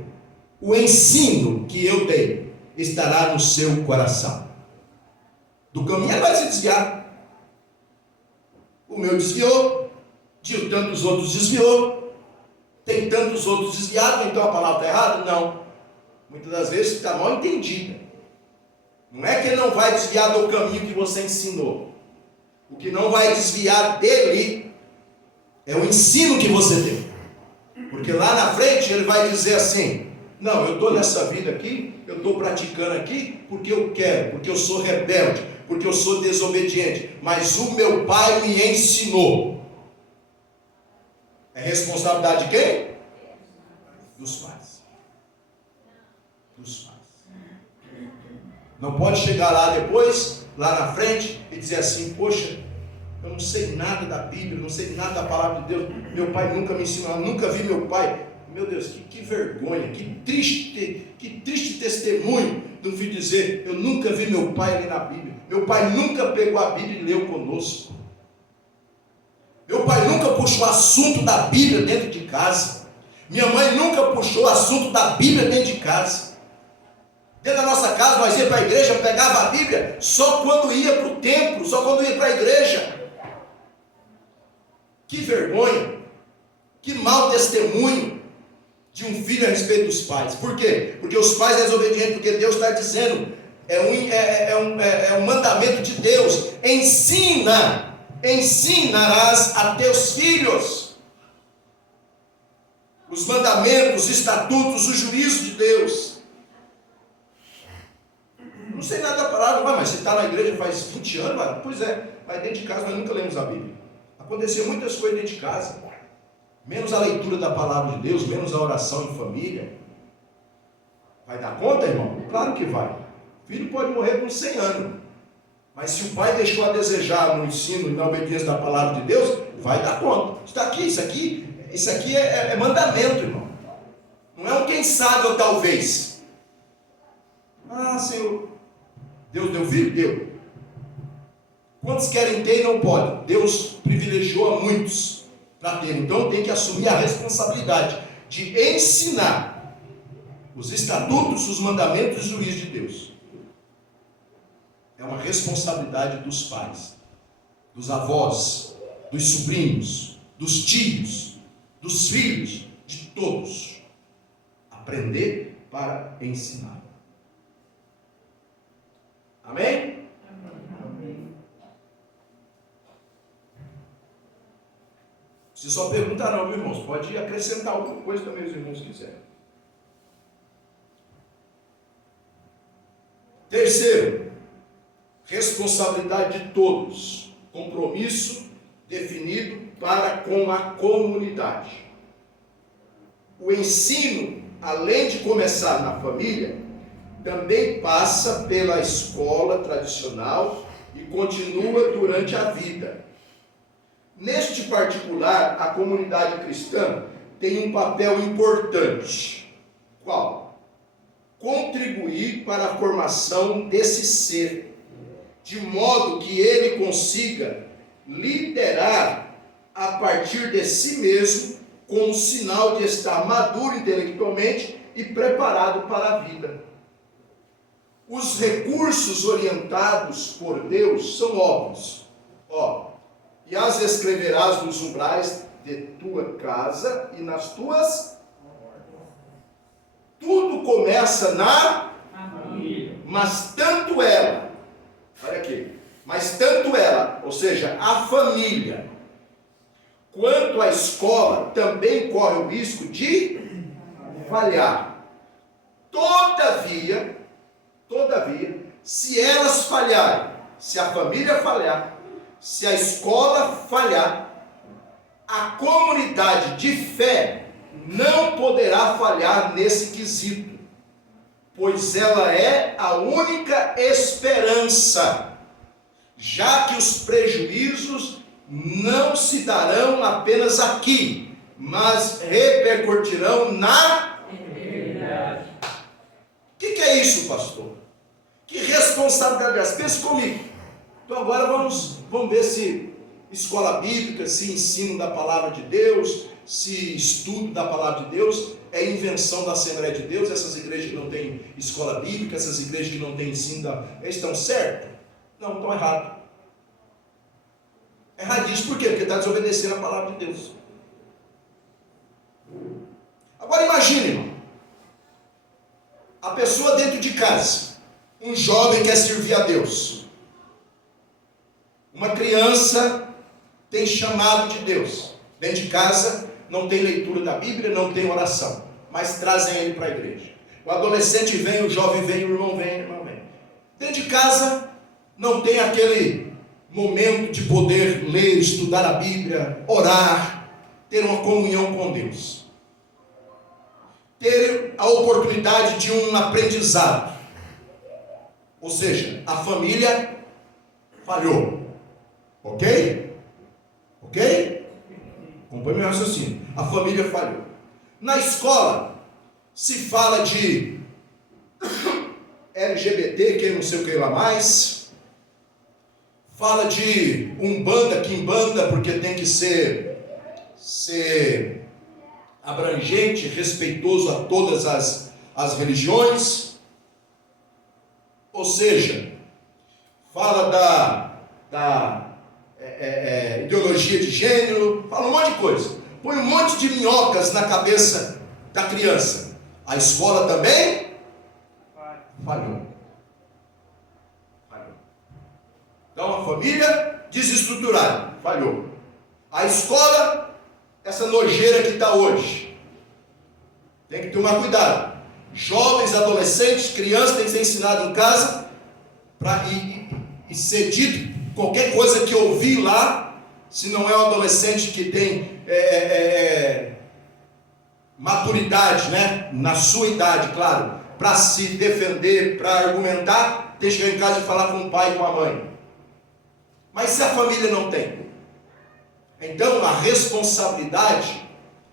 o ensino que eu dei, estará no seu coração. Do caminho ele vai se desviar. O meu desviou, de tantos outros desviou, tem tantos outros desviados, então a palavra está errada? Não. Muitas das vezes está mal entendida. Não é que ele não vai desviar do caminho que você ensinou. O que não vai desviar dele é o ensino que você deu. Porque lá na frente ele vai dizer assim: não, eu estou nessa vida aqui, eu estou praticando aqui porque eu quero, porque eu sou rebelde, porque eu sou desobediente, mas o meu pai me ensinou. É responsabilidade de quem? Dos pais. Dos pais. Não pode chegar lá depois, lá na frente, e dizer assim: poxa, eu não sei nada da Bíblia, não sei nada da palavra de Deus, meu pai nunca me ensinou, eu nunca vi meu pai. Meu Deus, que vergonha, que triste testemunho do filho dizer: eu nunca vi meu pai ler na Bíblia, meu pai nunca pegou a Bíblia e leu conosco, meu pai nunca puxou assunto da Bíblia dentro de casa, minha mãe nunca puxou assunto da Bíblia dentro de casa. Dentro da nossa casa nós ia para a igreja, pegava a Bíblia só quando ia para o templo, só quando ia para a igreja. Que vergonha, que mau testemunho de um filho a respeito dos pais. Por quê? Porque os pais são desobedientes, porque Deus está dizendo, é um mandamento de Deus: ensinarás a teus filhos os mandamentos, os estatutos, o juízo de Deus. Não sei nada da palavra, mas você está na igreja faz 20 anos, mano. Pois é, mas dentro de casa nós nunca lemos a Bíblia. Aconteceu muitas coisas dentro de casa, menos a leitura da palavra de Deus, menos a oração em família. Vai dar conta, irmão? Claro que vai. O filho pode morrer com 100 anos, mas se o pai deixou a desejar no ensino e na obediência da palavra de Deus, vai dar conta. Isso aqui é mandamento, irmão. Não é um quem sabe ou talvez. Ah, Senhor, Deus deu filho? Deu. Quantos querem ter e não podem? Deus privilegiou a muitos para ter. Então tem que assumir a responsabilidade de ensinar os estatutos, os mandamentos e o juízo de Deus. É uma responsabilidade dos pais, dos avós, dos sobrinhos, dos tios, dos filhos, de todos. Aprender para ensinar. Amém? Amém. Se só perguntar não, meus irmãos, pode acrescentar alguma coisa também, os irmãos quiserem. Terceiro, responsabilidade de todos, compromisso definido para com a comunidade. O ensino, além de começar na família, também passa pela escola tradicional e continua durante a vida. Neste particular, a comunidade cristã tem um papel importante. Qual? Contribuir para a formação desse ser, de modo que ele consiga liderar a partir de si mesmo, como sinal de estar maduro intelectualmente e preparado para a vida. Os recursos orientados por Deus são óbvios. E as escreverás nos umbrais de tua casa e nas tuas. Tudo começa na família. Mas tanto ela, olha aqui, mas tanto ela, ou seja, a família, quanto a escola, também corre o risco de falhar. Todavia, se elas falharem, se a família falhar, se a escola falhar, a comunidade de fé não poderá falhar nesse quesito. pois ela é a única esperança, já que os prejuízos não se darão apenas aqui, mas repercutirão na eternidade. O que é isso, pastor? Que responsabilidade é essa? Pense comigo. Então agora vamos ver se escola bíblica, se ensino da palavra de Deus, se estudo da palavra de Deus é invenção da Assembleia de Deus. Essas igrejas que não têm escola bíblica, essas igrejas que não têm ensino, eles estão certos? Não, estão errados. Erradíssimo, por quê? Porque está desobedecendo a palavra de Deus. Agora imagine, irmão, a pessoa dentro de casa, um jovem quer servir a Deus, uma criança tem chamado de Deus, dentro de casa não tem leitura da Bíblia, não tem oração, mas trazem ele para a igreja. O adolescente vem, o jovem vem, o irmão vem, a irmã vem. Dentro de casa não tem aquele momento de poder ler, estudar a Bíblia, orar, ter uma comunhão com Deus, ter a oportunidade de um aprendizado. Ou seja, a família falhou. Ok? Ok? Acompanhe meu raciocínio. A família falhou. Na escola se fala de LGBT, que não sei o que lá mais. Fala de umbanda, quimbanda, porque tem que ser abrangente, respeitoso a todas as religiões. Ou seja, fala da ideologia de gênero, fala um monte de coisa. Põe um monte de minhocas na cabeça da criança. A escola também falhou. Então a família desestruturada, falhou. A escola, essa nojeira que está hoje. Tem que tomar cuidado. Jovens, adolescentes, crianças têm que ser ensinados em casa e ser dito qualquer coisa que ouvir lá, se não é um adolescente que tem maturidade, né? Na sua idade, claro, para se defender, para argumentar, tem que chegar em casa e falar com o pai e com a mãe. Mas se a família não tem, então a responsabilidade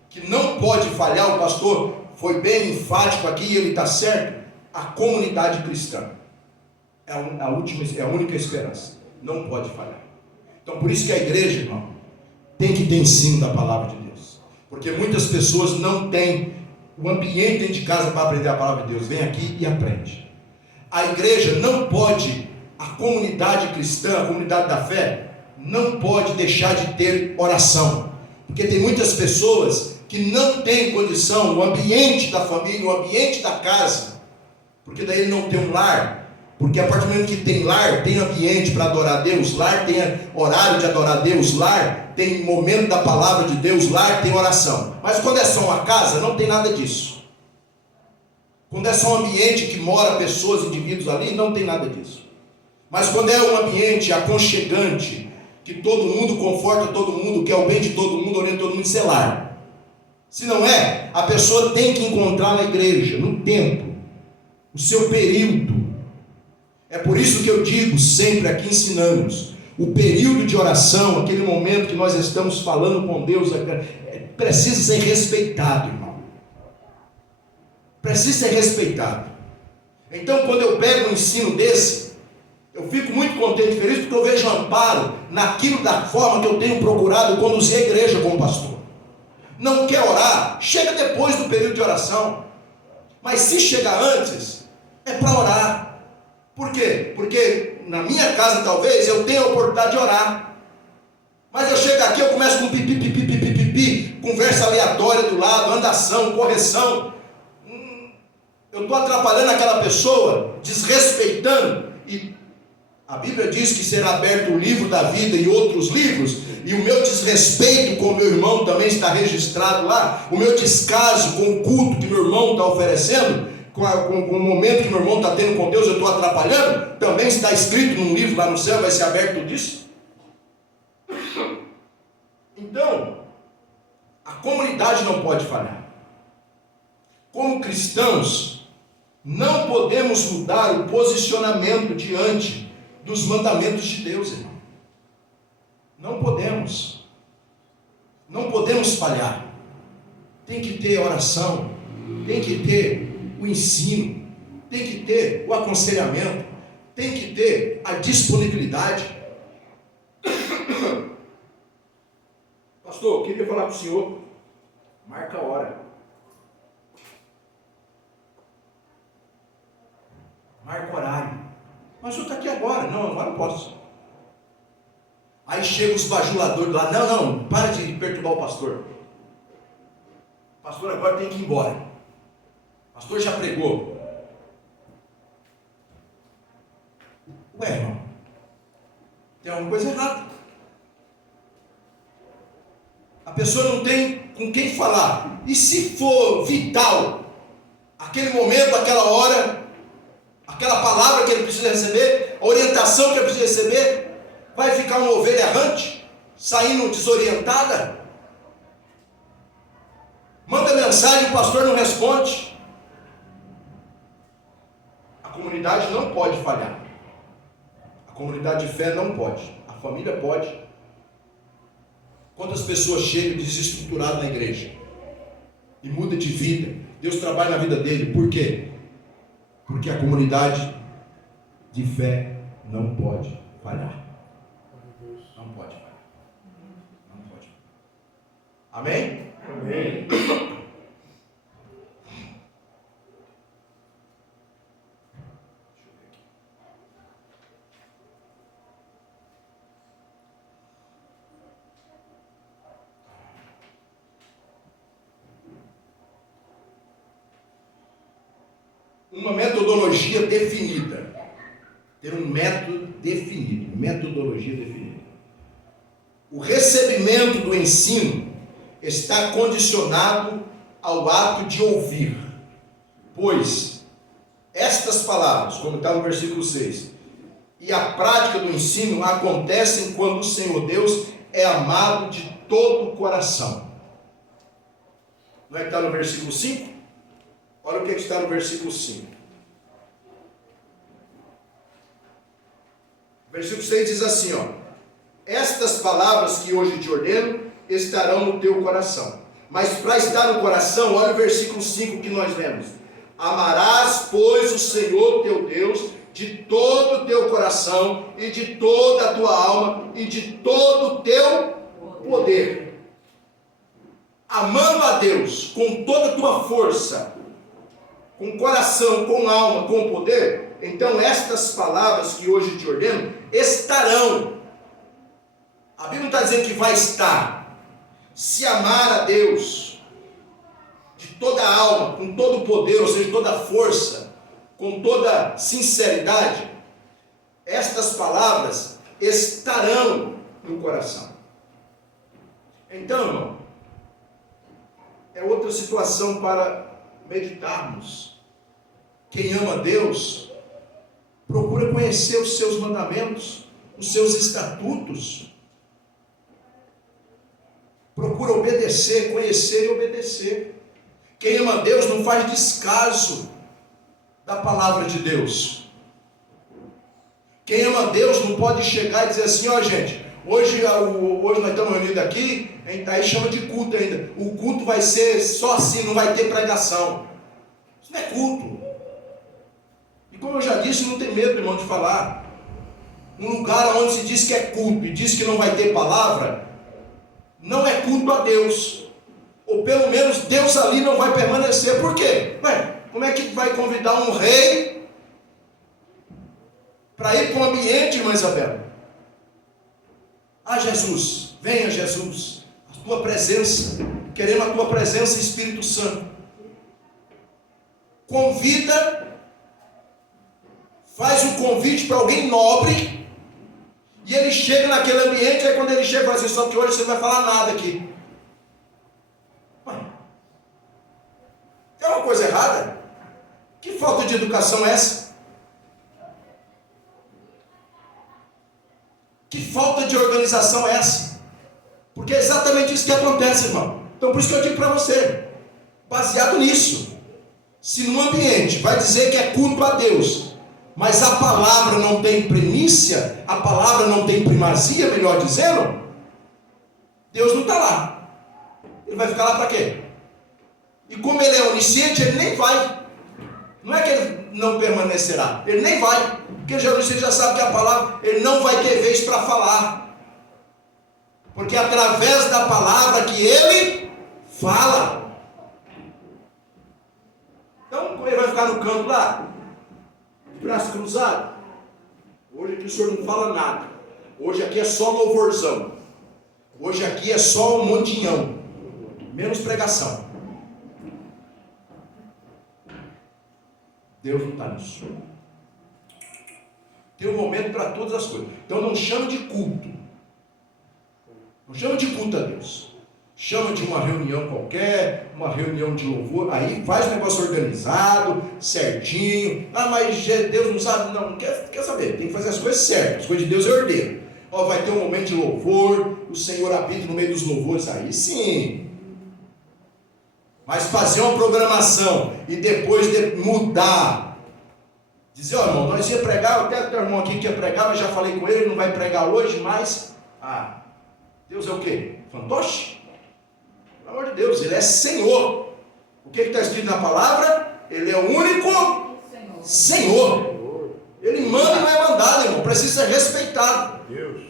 que não pode falhar, o pastor foi bem enfático aqui e ele está certo, a comunidade cristã é a única esperança, não pode falhar. Então por isso que a igreja, irmão, tem que ter ensino da palavra de Deus, porque muitas pessoas não têm o ambiente dentro de casa para aprender a palavra de Deus. Vem aqui e aprende. A igreja não pode, a comunidade cristã, a comunidade da fé, não pode deixar de ter oração, porque tem muitas pessoas que não têm condição, o ambiente da família, o ambiente da casa, porque daí ele não tem um lar, porque a partir do momento que tem lar, tem ambiente para adorar a Deus, lar tem horário de adorar a Deus, lar tem momento da palavra de Deus, lar tem oração. Mas quando é só uma casa, não tem nada disso. Quando é só um ambiente que mora pessoas, indivíduos ali, não tem nada disso. Mas quando é um ambiente aconchegante, que todo mundo conforta todo mundo, quer o bem de todo mundo, orienta todo mundo, isso é lar. Se não é, a pessoa tem que encontrar na igreja, no tempo, o seu período. É por isso que eu digo, sempre aqui ensinamos, o período de oração, aquele momento que nós estamos falando com Deus, precisa ser respeitado, irmão. Precisa ser respeitado. Então, quando eu pego um ensino desse, eu fico muito contente e feliz, porque eu vejo amparo naquilo da forma que eu tenho procurado conduzir a igreja como pastor. Não quer orar? Chega depois do período de oração. Mas se chegar antes, é para orar. Por quê? Porque na minha casa talvez eu tenha a oportunidade de orar. Mas eu chego aqui, eu começo com pipi, conversa aleatória do lado, andação, correção. Eu estou atrapalhando aquela pessoa, desrespeitando. E a Bíblia diz que será aberto o livro da vida e outros livros, e o meu desrespeito com o meu irmão também está registrado lá, o meu descaso com o culto que meu irmão está oferecendo, com o momento que meu irmão está tendo com Deus, eu estou atrapalhando, também está escrito num livro lá no céu, vai ser aberto tudo isso. Então, a comunidade não pode falhar. Como cristãos, Não podemos mudar o posicionamento diante dos mandamentos de Deus, irmão. Não podemos. Não podemos falhar. Tem que ter oração, tem que ter o ensino, tem que ter o aconselhamento, tem que ter a disponibilidade. Pastor, eu queria falar para o senhor, marca a hora. Marca o horário. Mas o senhor está aqui agora. Não, agora não posso. Aí chegam os bajuladores lá. Não, para de perturbar o pastor. O pastor agora tem que ir embora. O pastor já pregou. Ué, irmão, tem alguma coisa errada. A pessoa não tem com quem falar. E se for vital, aquele momento, aquela hora, aquela palavra que ele precisa receber, a orientação que ele precisa receber, vai ficar uma ovelha errante, saindo desorientada? Manda mensagem, o pastor não responde. A comunidade não pode falhar. A comunidade de fé não pode. A família pode. Quantas pessoas chegam desestruturadas na igreja e muda de vida? Deus trabalha na vida dele. Por quê? Porque a comunidade de fé não pode falhar. Não pode falhar. Não pode falhar. Amém? Amém. Uma metodologia definida. Ter um método definido. Metodologia definida. O recebimento do ensino está condicionado ao ato de ouvir. Pois estas palavras, como está no versículo 6, e a prática do ensino acontecem quando o Senhor Deus é amado de todo o coração. Não é que está no versículo 5? Olha o que está no versículo 5. Versículo 6 diz assim, ó: estas palavras que hoje te ordeno estarão no teu coração. Mas para estar no coração, olha o versículo 5 que nós lemos. Amarás, pois, o Senhor teu Deus de todo o teu coração e de toda a tua alma e de todo o teu poder. Amando a Deus com toda a tua força, com coração, com alma, com poder, então estas palavras que hoje te ordeno estarão. A Bíblia não está dizendo que vai estar. Se amar a Deus de toda a alma, com todo o poder, ou seja, toda a força, com toda sinceridade, estas palavras estarão no coração. Então, irmão, é outra situação para meditarmos. Quem ama Deus procura conhecer os seus mandamentos, os seus estatutos, procura obedecer, conhecer e obedecer. Quem ama Deus não faz descaso da palavra de Deus. Quem ama Deus não pode chegar e dizer assim: ó, gente, hoje nós estamos reunidos aqui, aí chama de culto ainda. O culto vai ser só assim, não vai ter pregação. Isso não é culto. E como eu já disse, não tem medo, irmão, de falar. Um lugar onde se diz que é culto e diz que não vai ter palavra, não é culto a Deus. Ou pelo menos Deus ali não vai permanecer. Por quê? Ué, como é que vai convidar um rei para ir para um ambiente, irmã Isabel? Ah, Jesus, venha Jesus, a tua presença, queremos a tua presença, Espírito Santo. Convida, faz um convite para alguém nobre, e ele chega naquele ambiente, aí quando ele chega, fala assim: só que hoje você não vai falar nada aqui. Tem uma coisa errada? Que falta de educação é essa? Que falta de organização é essa? Porque é exatamente isso que acontece, irmão. Então por isso que eu digo para você, baseado nisso, Se no ambiente vai dizer que é culto a Deus, mas a palavra não tem primícia, a palavra não tem primazia, melhor dizendo, Deus não está lá. Ele vai ficar lá para quê? E como ele é onisciente, ele nem vai. Não é que ele não permanecerá, ele nem vai. Porque você já sabe que a palavra, ele não vai ter vez para falar. Porque é através da palavra que ele fala. Então ele vai ficar no canto lá, de braço cruzado. Hoje aqui o senhor não fala nada. Hoje aqui é só louvorzão. Hoje aqui é só um montinhão. Menos pregação. Deus não está nisso. Tem um momento para todas as coisas. Então não chama de culto. Não chama de culto a Deus. Chama de uma reunião qualquer, uma reunião de louvor. Aí faz um negócio organizado, certinho. Ah, mas Deus não sabe. Não quer saber. Tem que fazer as coisas certas. As coisas de Deus é ordeiro. Ó, vai ter um momento de louvor. O Senhor habita no meio dos louvores. Aí sim. Mas fazer uma programação e depois de mudar, dizer, ó, irmão, nós ia pregar, eu até tenho um irmão aqui que ia pregar, mas já falei com ele, ele não vai pregar hoje, mas Deus é o quê? Fantoche? Pelo amor de Deus, ele é Senhor. O que está escrito na palavra? Ele é o único Senhor. Ele manda e não é mandado, irmão, precisa ser respeitado. Deus.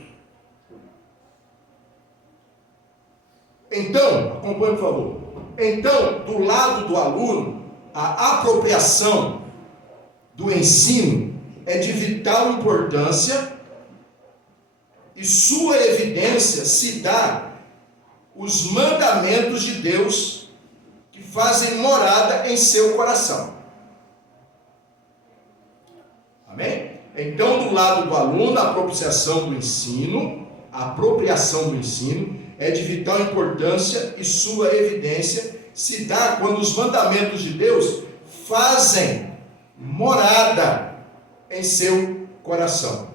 Então, acompanhe por favor. Então, do lado do aluno, a apropriação do ensino é de vital importância e sua evidência se dá os mandamentos de Deus que fazem morada em seu coração. Amém? Então, do lado do aluno, a apropriação do ensino é de vital importância e sua evidência se dá quando os mandamentos de Deus fazem morada em seu coração.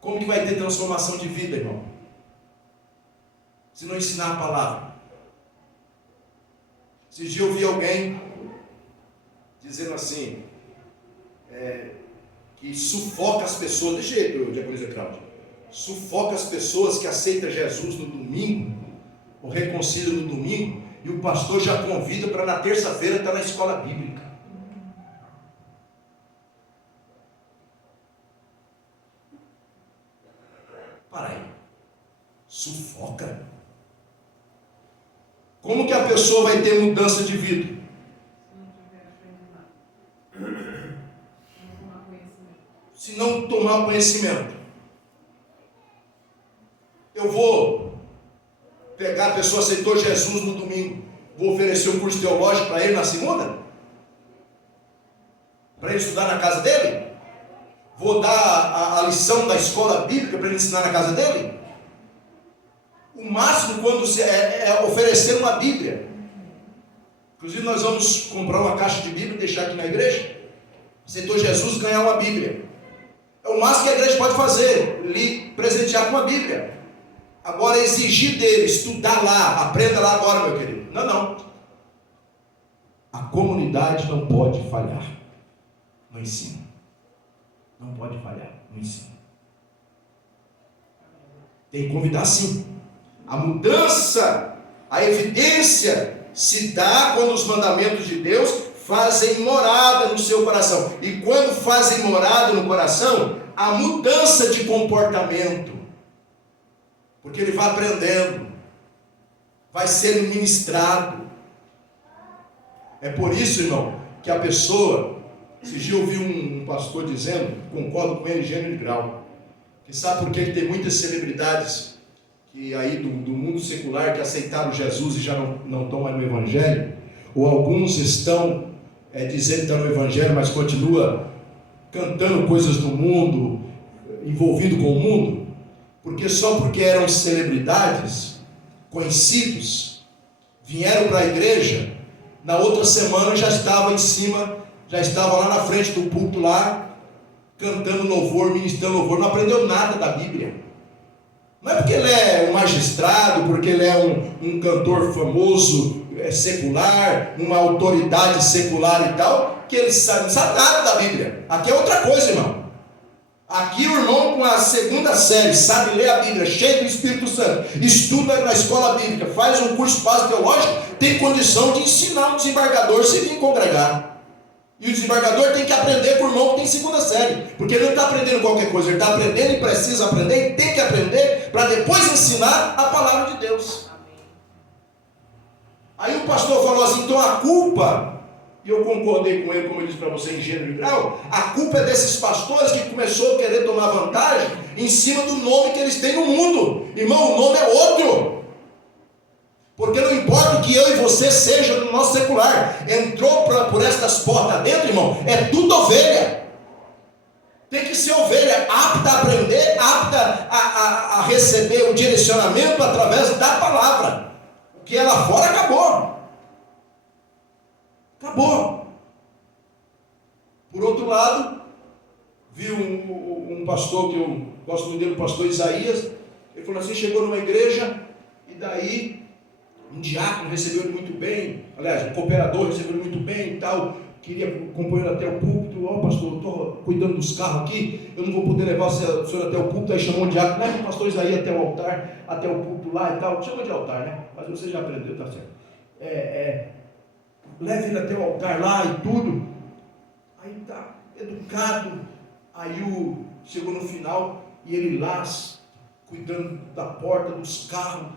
Como que vai ter transformação de vida, irmão? Se não ensinar a palavra. Esses dias eu vi alguém dizendo assim, que sufoca as pessoas, deixa eu, diaconisa Cláudia, sufoca as pessoas que aceitam Jesus no domingo, ou reconcilia no domingo, e o pastor já convida para na terça-feira estar na escola bíblica. Para aí. Sufoca. Como que a pessoa vai ter mudança de vida? Se não tomar conhecimento. Eu vou pegar a pessoa que aceitou Jesus no domingo, vou oferecer um curso teológico para ele na segunda? Para ele estudar na casa dele? Vou dar a lição da escola bíblica para ele ensinar na casa dele? O máximo quando é oferecer uma Bíblia. Inclusive nós vamos comprar uma caixa de Bíblia e deixar aqui na igreja. Aceitou Jesus, ganhar uma Bíblia. É o máximo que a igreja pode fazer, lhe presentear com uma Bíblia. Agora exigir dele, estudar lá, aprenda lá agora, meu querido. Não. A comunidade não pode falhar no ensino. Não pode falhar no ensino. Tem que convidar sim. A mudança, a evidência se dá quando os mandamentos de Deus fazem morada no seu coração. E quando fazem morada no coração, há mudança de comportamento. Porque ele vai aprendendo, vai sendo ministrado. É por isso, irmão, que a pessoa, esse dia eu ouvi um pastor dizendo, concordo com ele, gênero de grau, que sabe por que tem muitas celebridades que aí do mundo secular que aceitaram Jesus e já não estão mais no Evangelho, ou alguns estão dizendo que estão no Evangelho, mas continua cantando coisas do mundo, envolvido com o mundo, porque só porque eram celebridades, conhecidos, vieram para a igreja, na outra semana já estava em cima, já estava lá na frente do púlpito lá, cantando louvor, ministrando louvor, não aprendeu nada da Bíblia. Não é porque ele é um magistrado, porque ele é um cantor famoso secular, uma autoridade secular e tal, que ele não sabe nada da Bíblia. Aqui é outra coisa, irmão. Aqui o irmão com a segunda série sabe ler a Bíblia, cheio do Espírito Santo, estuda na escola bíblica, faz um curso básico teológico, tem condição de ensinar um desembargador se vir congregar. E o desembargador tem que aprender com o irmão que tem segunda série, porque ele não está aprendendo qualquer coisa, ele está aprendendo e precisa aprender, e tem que aprender para depois ensinar a palavra de Deus. Aí o pastor falou assim, então a culpa, e eu concordei com ele, como eu disse para você, em gênero e grau, a culpa é desses pastores que começou a querer tomar vantagem em cima do nome que eles têm no mundo. Irmão, o nome é outro. Porque não importa o que eu e você seja no nosso secular, entrou por estas portas dentro, irmão, é tudo ovelha. Tem que ser ovelha, apta a aprender, apta a receber o direcionamento através da palavra. O que é lá fora acabou. Acabou. Por outro lado, vi um pastor que eu gosto muito dele, o pastor Isaías. Ele falou assim, chegou numa igreja e daí um diácono recebeu ele muito bem, aliás, um cooperador recebeu ele muito bem e tal, queria acompanhar até o púlpito. Ó, pastor, eu estou cuidando dos carros aqui, eu não vou poder levar o senhor até o púlpito. Aí chamou o diácono, leva o pastor Isaías até o altar, até o púlpito lá e tal, chama de altar, né? Mas você já aprendeu, tá certo. Leva ele até o altar lá e tudo. Aí tá educado. Aí chegou no final e ele lá cuidando da porta dos carros.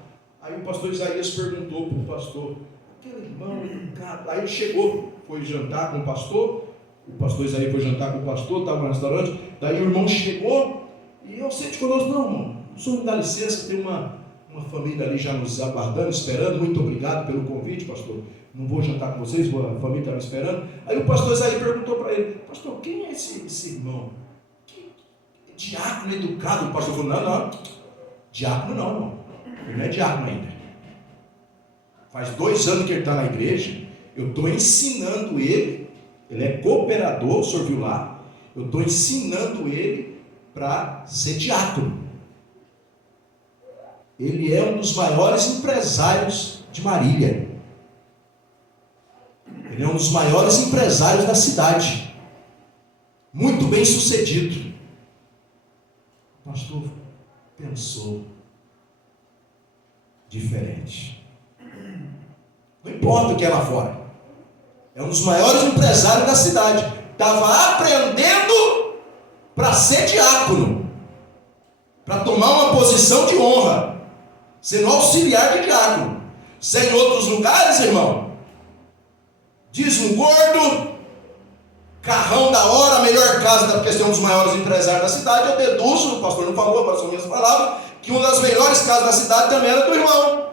Aí o pastor Isaías perguntou para o pastor, aquele irmão educado. Aí ele chegou, foi jantar com o pastor Isaías foi jantar com o pastor, estava no restaurante. Daí o irmão chegou e eu sente conosco, não, irmão, o senhor me dá licença, tem uma família ali já nos aguardando, esperando. Muito obrigado pelo convite, pastor. Não vou jantar com vocês, a família está me esperando. Aí o pastor Isaías perguntou para ele, pastor, quem é esse irmão? Que diácono educado? O pastor falou, não, diácono não, irmão. Ele não é diácono ainda. Faz 2 anos que ele está na igreja. Eu estou ensinando ele. Ele é cooperador, o senhor viu lá. Eu estou ensinando ele para ser diácono. Ele é um dos maiores empresários de Marília. Ele é um dos maiores empresários da cidade. Muito bem sucedido. O pastor pensou diferente. Não importa o que é lá fora. É um dos maiores empresários da cidade. Estava aprendendo para ser diácono. Para tomar uma posição de honra. Sendo auxiliar de diácono. Sem outros lugares, irmão. Dízimo gordo. Carrão da hora, a melhor casa, porque é um dos maiores empresários da cidade. Eu deduzo, o pastor não falou, mas são minhas palavras, que uma das melhores casas da cidade também era do irmão.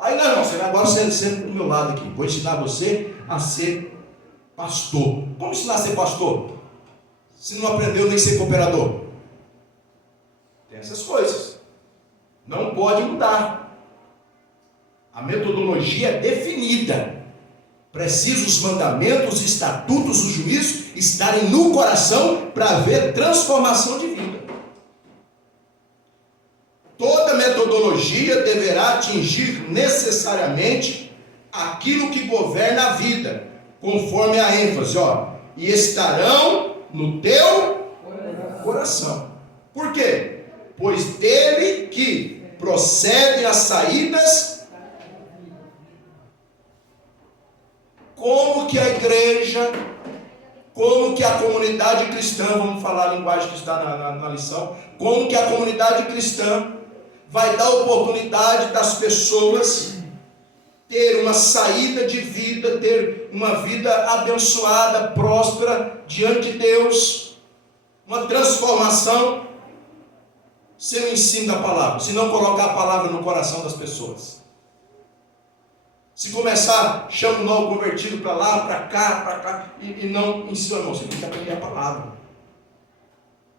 Aí não, irmão, você vai agora senta do meu lado aqui. Vou ensinar você a ser pastor. Como ensinar a ser pastor? Se não aprendeu nem ser cooperador. Tem essas coisas. Não pode mudar. A metodologia é definida. Precisa os mandamentos, os estatutos, os juízos estarem no coração para haver transformação de vida. Toda metodologia deverá atingir necessariamente aquilo que governa a vida, conforme a ênfase, e estarão no teu coração. Por quê? Pois dele que procedem as saídas. Como que a igreja, como que a comunidade cristã, vamos falar a linguagem que está na lição, como que a comunidade cristã vai dar oportunidade das pessoas ter uma saída de vida, ter uma vida abençoada, próspera, diante de Deus, uma transformação, sem o ensino da palavra, se não colocar a palavra no coração das pessoas. Se começar, chama o novo convertido para lá, para cá, e não ensina, não. Você tem que aprender a palavra.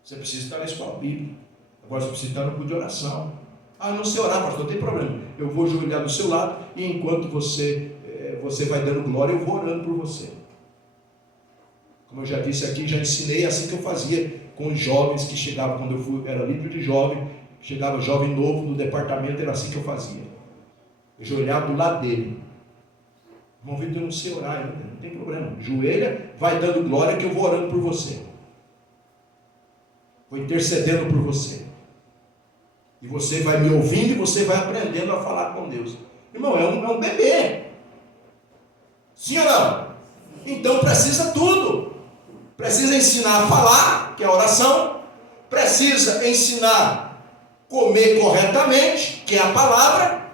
Você precisa estar na escola bíblica. Agora você precisa estar no culto de oração. Não sei orar, pastor, não tem problema. Eu vou ajoelhar do seu lado, e enquanto você vai dando glória, eu vou orando por você. Como eu já disse aqui, já ensinei assim que eu fazia com os jovens que chegavam, quando eu era líder de jovem, chegava jovem novo no departamento, era assim que eu fazia. ajoelhar do lado dele. Irmão Vitor, eu não sei orar ainda, não tem problema. Joelha, vai dando glória que eu vou orando por você. Vou intercedendo por você. E você vai me ouvindo e você vai aprendendo a falar com Deus. Irmão, é um bebê. Sim ou não? Então precisa tudo. Precisa ensinar a falar, que é a oração. Precisa ensinar a comer corretamente, que é a palavra.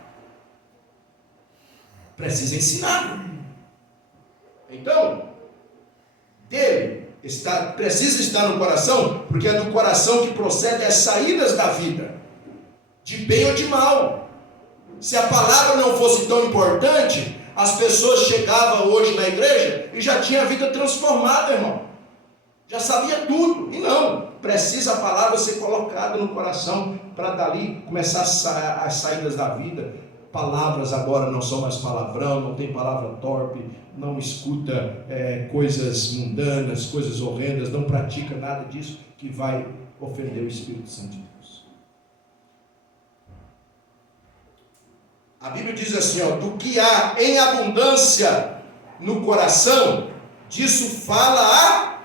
Precisa ensinar. Então, precisa estar no coração, porque é do coração que procedem as saídas da vida, de bem ou de mal. Se a palavra não fosse tão importante, as pessoas chegavam hoje na igreja e já tinha a vida transformada, irmão. Já sabia tudo. E não, precisa a palavra ser colocada no coração para dali começar as saídas da vida. Palavras agora não são mais palavrão, não tem palavra torpe, não escuta coisas mundanas, coisas horrendas, não pratica nada disso que vai ofender o Espírito Santo de Deus. A Bíblia diz assim, ó, do que há em abundância no coração, disso fala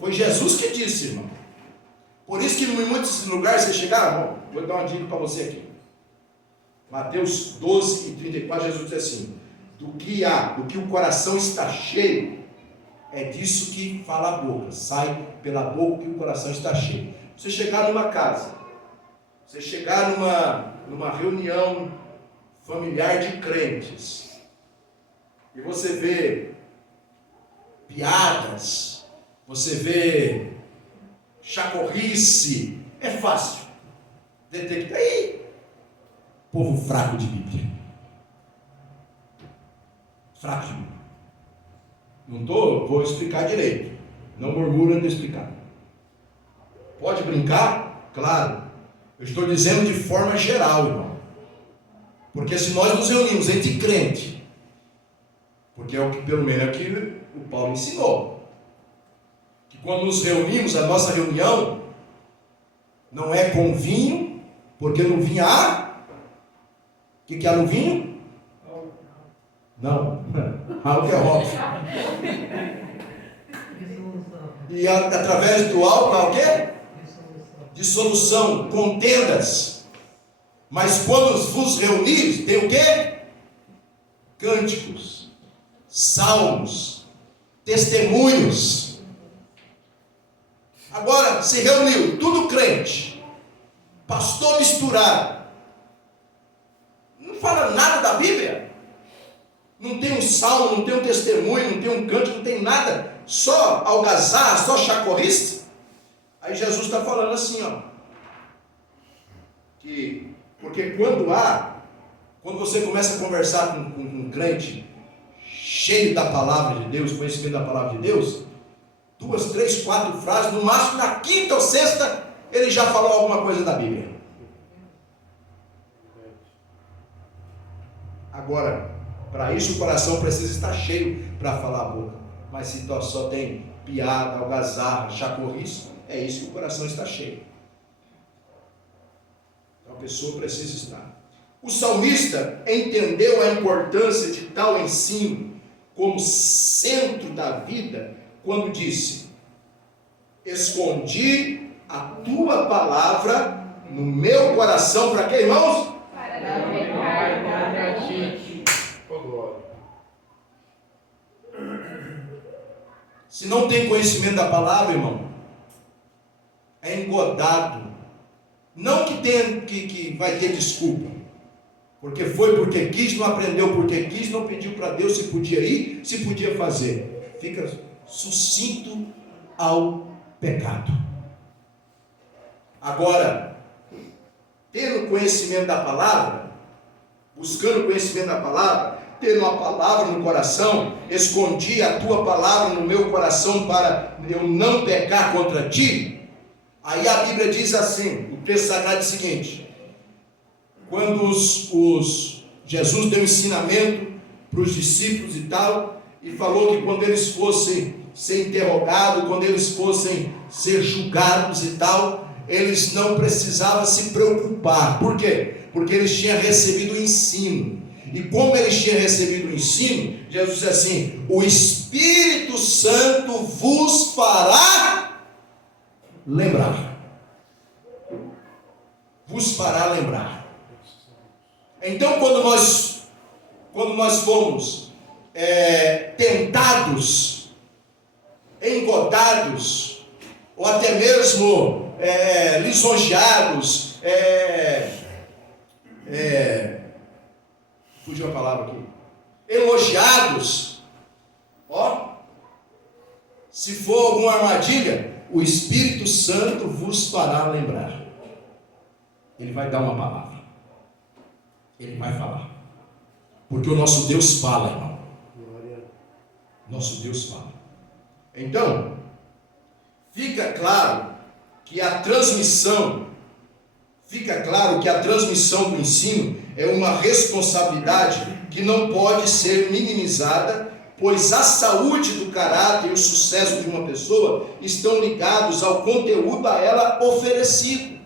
Foi Jesus que disse, irmão. Por isso que em muitos lugares você chegar, irmão, vou dar uma dica para você aqui. Mateus 12 e 34, Jesus diz assim, do que o coração está cheio, é disso que fala a boca, sai pela boca que o coração está cheio. Você chegar numa casa, você chegar numa reunião familiar de crentes, e você vê piadas, você vê chacorrice, é fácil detectar. Aí, povo fraco de Bíblia. Fraco de Bíblia. Vou explicar direito. Não murmura de explicar. Pode brincar? Claro. Eu estou dizendo de forma geral, irmão. Porque se nós nos reunimos entre crente, porque é o que, pelo menos, é o que o Paulo ensinou. Que quando nos reunimos, a nossa reunião não é com vinho, porque no vinho há... O que há no vinho? Não. Álcool é óbvio. E através do álcool há o quê? Dissolução, contendas. Mas quando vos reunires, tem o quê? Cânticos, salmos, testemunhos. Agora, se reuniu, tudo crente, pastor misturado, não fala nada da Bíblia, não tem um salmo, não tem um testemunho, não tem um cântico, não tem nada, só algazarra, só chacorrice. Aí Jesus está falando assim, ó, que, porque quando você começa a conversar com um crente cheio da palavra de Deus, conhecimento da palavra de Deus, 2, 3, 4 frases, no máximo na quinta ou sexta, ele já falou alguma coisa da Bíblia. Agora, para isso o coração precisa estar cheio para falar a boca. Mas se só tem piada, algazarra, chacorrice, é isso que o coração está cheio. Então a pessoa precisa estar. O salmista entendeu a importância de tal ensino como centro da vida quando disse: escondi a tua palavra no meu coração, para quê, irmãos? Para não pecar contra ti. Se não tem conhecimento da palavra, irmão, é engodado. Não que vai ter desculpa, porque foi porque quis, não aprendeu porque quis, não pediu para Deus se podia ir, se podia fazer. Fica sucinto ao pecado. Agora, tendo conhecimento da palavra, buscando conhecimento da palavra, tendo a palavra no coração, escondi a tua palavra no meu coração para eu não pecar contra ti. Aí a Bíblia diz assim, o texto sagrado é o seguinte: quando Jesus deu ensinamento para os discípulos e tal, e falou que quando eles fossem ser interrogados, quando eles fossem ser julgados e tal, eles não precisavam se preocupar. Por quê? Porque eles tinham recebido o ensino. E como eles tinham recebido o ensino, Jesus disse assim: o Espírito Santo vos fará lembrar. Vos fará lembrar. Então, quando nós fomos tentados, engodados, ou até mesmo lisonjeados, fugiu a palavra aqui, elogiados, se for alguma armadilha, o Espírito Santo vos fará lembrar. Ele vai dar uma palavra, ele vai falar, porque o nosso Deus fala, irmão. Nosso Deus fala. Então, fica claro que a transmissão do ensino é uma responsabilidade que não pode ser minimizada, pois a saúde do caráter e o sucesso de uma pessoa estão ligados ao conteúdo a ela oferecido.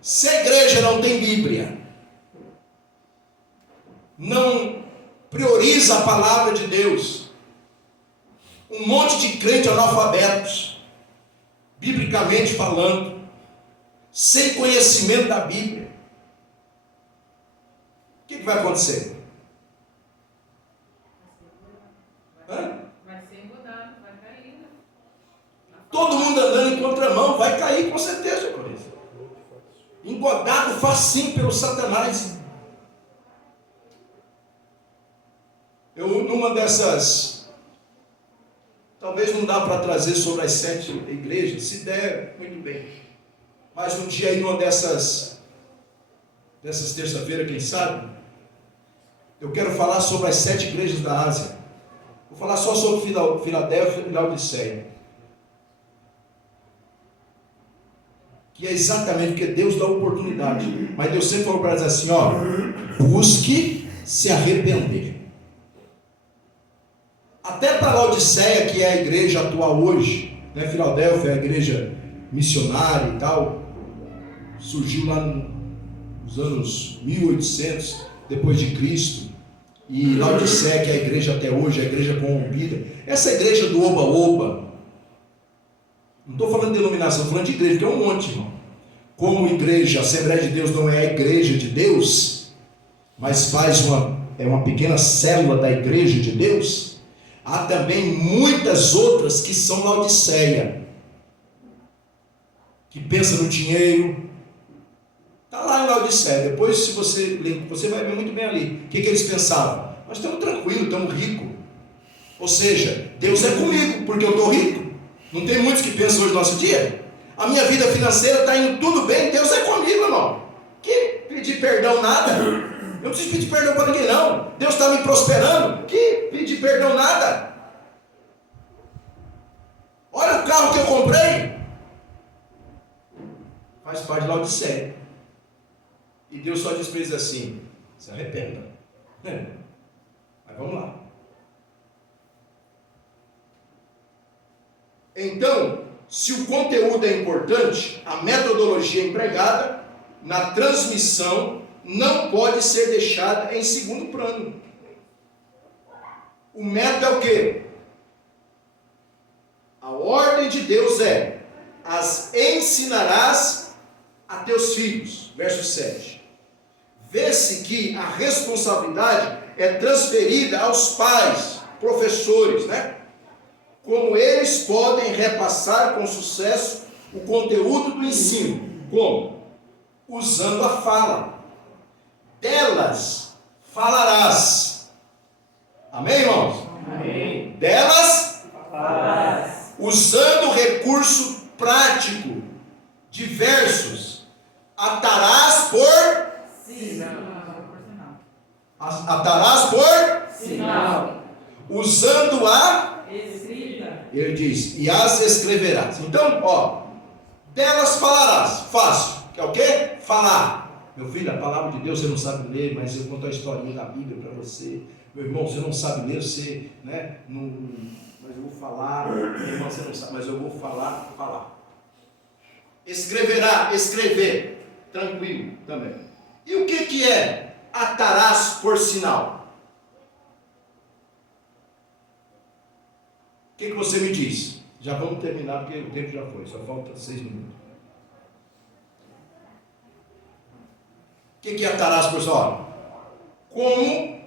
Se a igreja não tem Bíblia, não prioriza a palavra de Deus, um monte de crente analfabetos, biblicamente falando, sem conhecimento da Bíblia, o que vai acontecer? Vai ser engodado, vai cair. Todo mundo andando em contramão, vai cair com certeza, Corinthians. Engodado facinho pelo Satanás. Eu, numa dessas, talvez não dá para trazer sobre as 7 igrejas, se der, muito bem. Mas um dia aí, numa dessas terça-feira, quem sabe, eu quero falar sobre as 7 igrejas da Ásia. Vou falar só sobre Filadélfia e Laodiceia. Que é exatamente porque Deus dá oportunidade. Mas Deus sempre falou para eles assim, busque se arrepender. Até para Laodiceia, que é a igreja atual hoje, né? Filadélfia é a igreja missionária e tal, surgiu lá nos anos 1800 depois de Cristo, e Laodiceia, que é a igreja até hoje, a igreja corrompida, essa igreja do oba-oba, não estou falando de denominação, estou falando de igreja, que é um monte, irmão. Como igreja, a Assembleia de Deus não é a igreja de Deus, mas é uma pequena célula da igreja de Deus, há também muitas outras que são Laodiceia, que pensa no dinheiro. Está lá em Laodiceia, depois se você vai ver muito bem ali, o que eles pensavam? Nós estamos tranquilos, estamos ricos, ou seja, Deus é comigo, porque eu estou rico. Não tem muitos que pensam hoje no nosso dia? A minha vida financeira está indo tudo bem, Deus é comigo, irmão. Que pedir perdão nada? Eu não preciso pedir perdão para ninguém, não. Deus está me prosperando. Que pedir perdão nada? Olha o carro que eu comprei. Faz parte de Laodiceia. E Deus só diz para eles assim: se arrependa. Mas vamos lá. Então, se o conteúdo é importante, a metodologia empregada na transmissão não pode ser deixada em segundo plano. O método é o quê? A ordem de Deus é: as ensinarás a teus filhos. Verso 7. Vê-se que a responsabilidade é transferida aos pais, professores, né? Como eles podem repassar com sucesso o conteúdo do ensino? Como? Usando a fala. Delas falarás. Amém, irmãos? Amém. Delas Falarás. Usando recurso prático, diversos. Atarás por Atarás por Sinal. Usando a Escrita. Ele diz, e as escreverás. Então, delas falarás. Fácil. Que é o quê? Falar. Meu filho, a palavra de Deus você não sabe ler, mas eu conto a historinha da Bíblia para você. Meu irmão, você não sabe ler, você, né? Mas eu vou falar. Meu irmão, você não sabe, mas eu vou falar. Escreverá, escrever. Tranquilo também. E o que é atarás por sinal? O que você me diz? Já vamos terminar porque o tempo já foi, só falta 6 minutos. O que é atarás por sinal? Como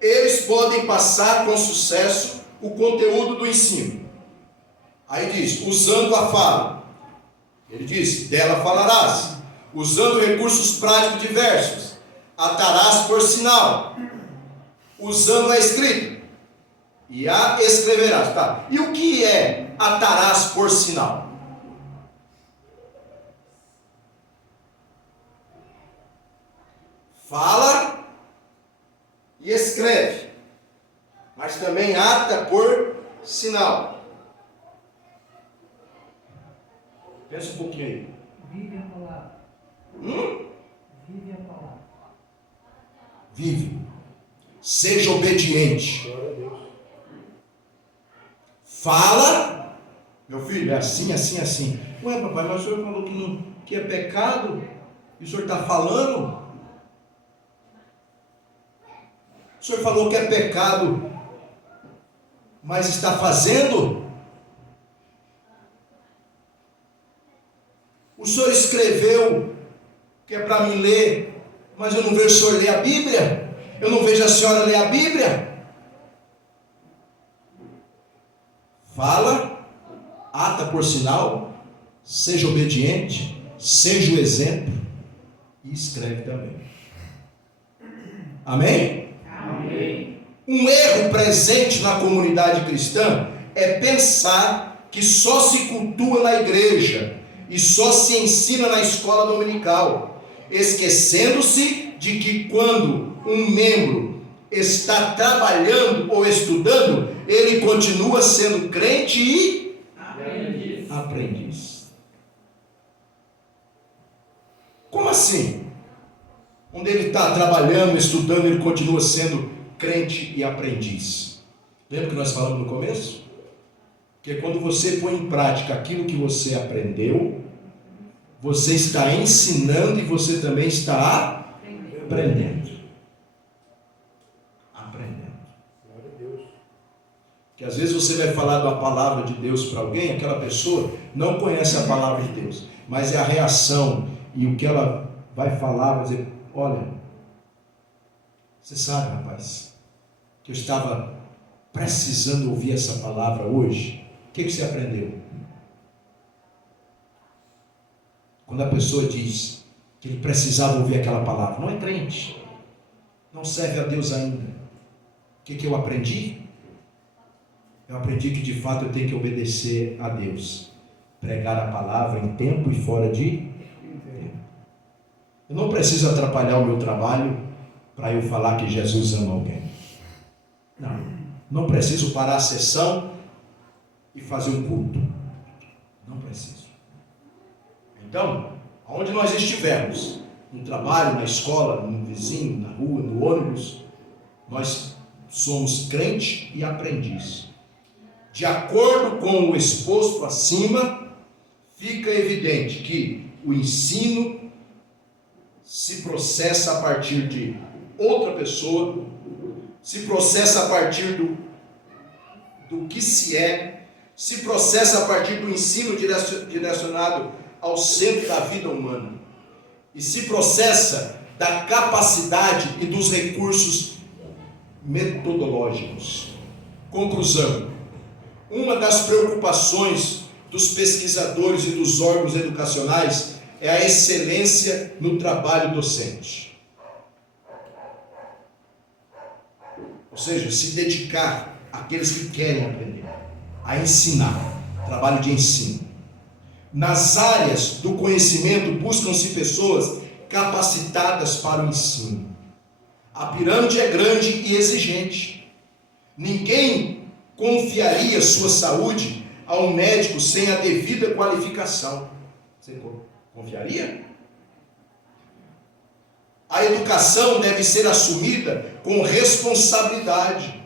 eles podem passar com sucesso o conteúdo do ensino? Aí diz, usando a fala. Ele diz, dela falarás. Usando recursos práticos diversos. Atarás por sinal. Usando a escrita. E a escreverás. Tá. E o que é atarás por sinal? Fala e escreve. Mas também ata por sinal. Pensa um pouquinho aí. Vive a palavra. Vive a palavra. Vive. Seja obediente. Glória a Deus. Fala. Meu filho, é assim, assim, assim. Ué, papai, mas o senhor falou que é pecado? E o senhor está falando? O senhor falou que é pecado, mas está fazendo? O senhor escreveu que é para mim ler, mas eu não vejo o senhor ler a Bíblia? Eu não vejo a senhora ler a Bíblia? Fala, ata por sinal, seja obediente, seja o exemplo e escreve também. Amém? Amém. Um erro presente na comunidade cristã é pensar que só se cultua na igreja e só se ensina na escola dominical, esquecendo-se de que quando um membro está trabalhando ou estudando, ele continua sendo crente e aprendiz. Como assim? Onde ele está trabalhando, estudando, ele continua sendo crente e aprendiz. Lembra que nós falamos no começo? Que quando você põe em prática aquilo que você aprendeu, você está ensinando e você também está aprendendo. Glória a Deus. Que às vezes você vai falar da palavra de Deus para alguém, aquela pessoa não conhece a palavra de Deus, mas é a reação e o que ela vai falar, vai dizer, olha, você sabe, rapaz, que eu estava precisando ouvir essa palavra hoje. O que você aprendeu? Quando a pessoa diz que ele precisava ouvir aquela palavra, não é crente, não serve a Deus ainda. O que eu aprendi? Eu aprendi que de fato eu tenho que obedecer a Deus, pregar a palavra em tempo e fora de tempo. Eu não preciso atrapalhar o meu trabalho para eu falar que Jesus ama alguém. Não preciso parar a sessão e fazer um culto. Não preciso. Então, aonde nós estivermos, no trabalho, na escola, no vizinho, na rua, no ônibus, nós somos crente e aprendiz. De acordo com o exposto acima, fica evidente que o ensino se processa a partir de outra pessoa, se processa a partir do que se processa a partir do ensino direcionado ao centro da vida humana, e se processa da capacidade e dos recursos metodológicos. Conclusão: uma das preocupações dos pesquisadores e dos órgãos educacionais é a excelência no trabalho docente. Ou seja, se dedicar àqueles que querem aprender, a ensinar, trabalho de ensino. Nas áreas do conhecimento buscam-se pessoas capacitadas para o ensino. A pirâmide é grande e exigente. Ninguém confiaria sua saúde a um médico sem a devida qualificação. Você confiaria? A educação deve ser assumida com responsabilidade.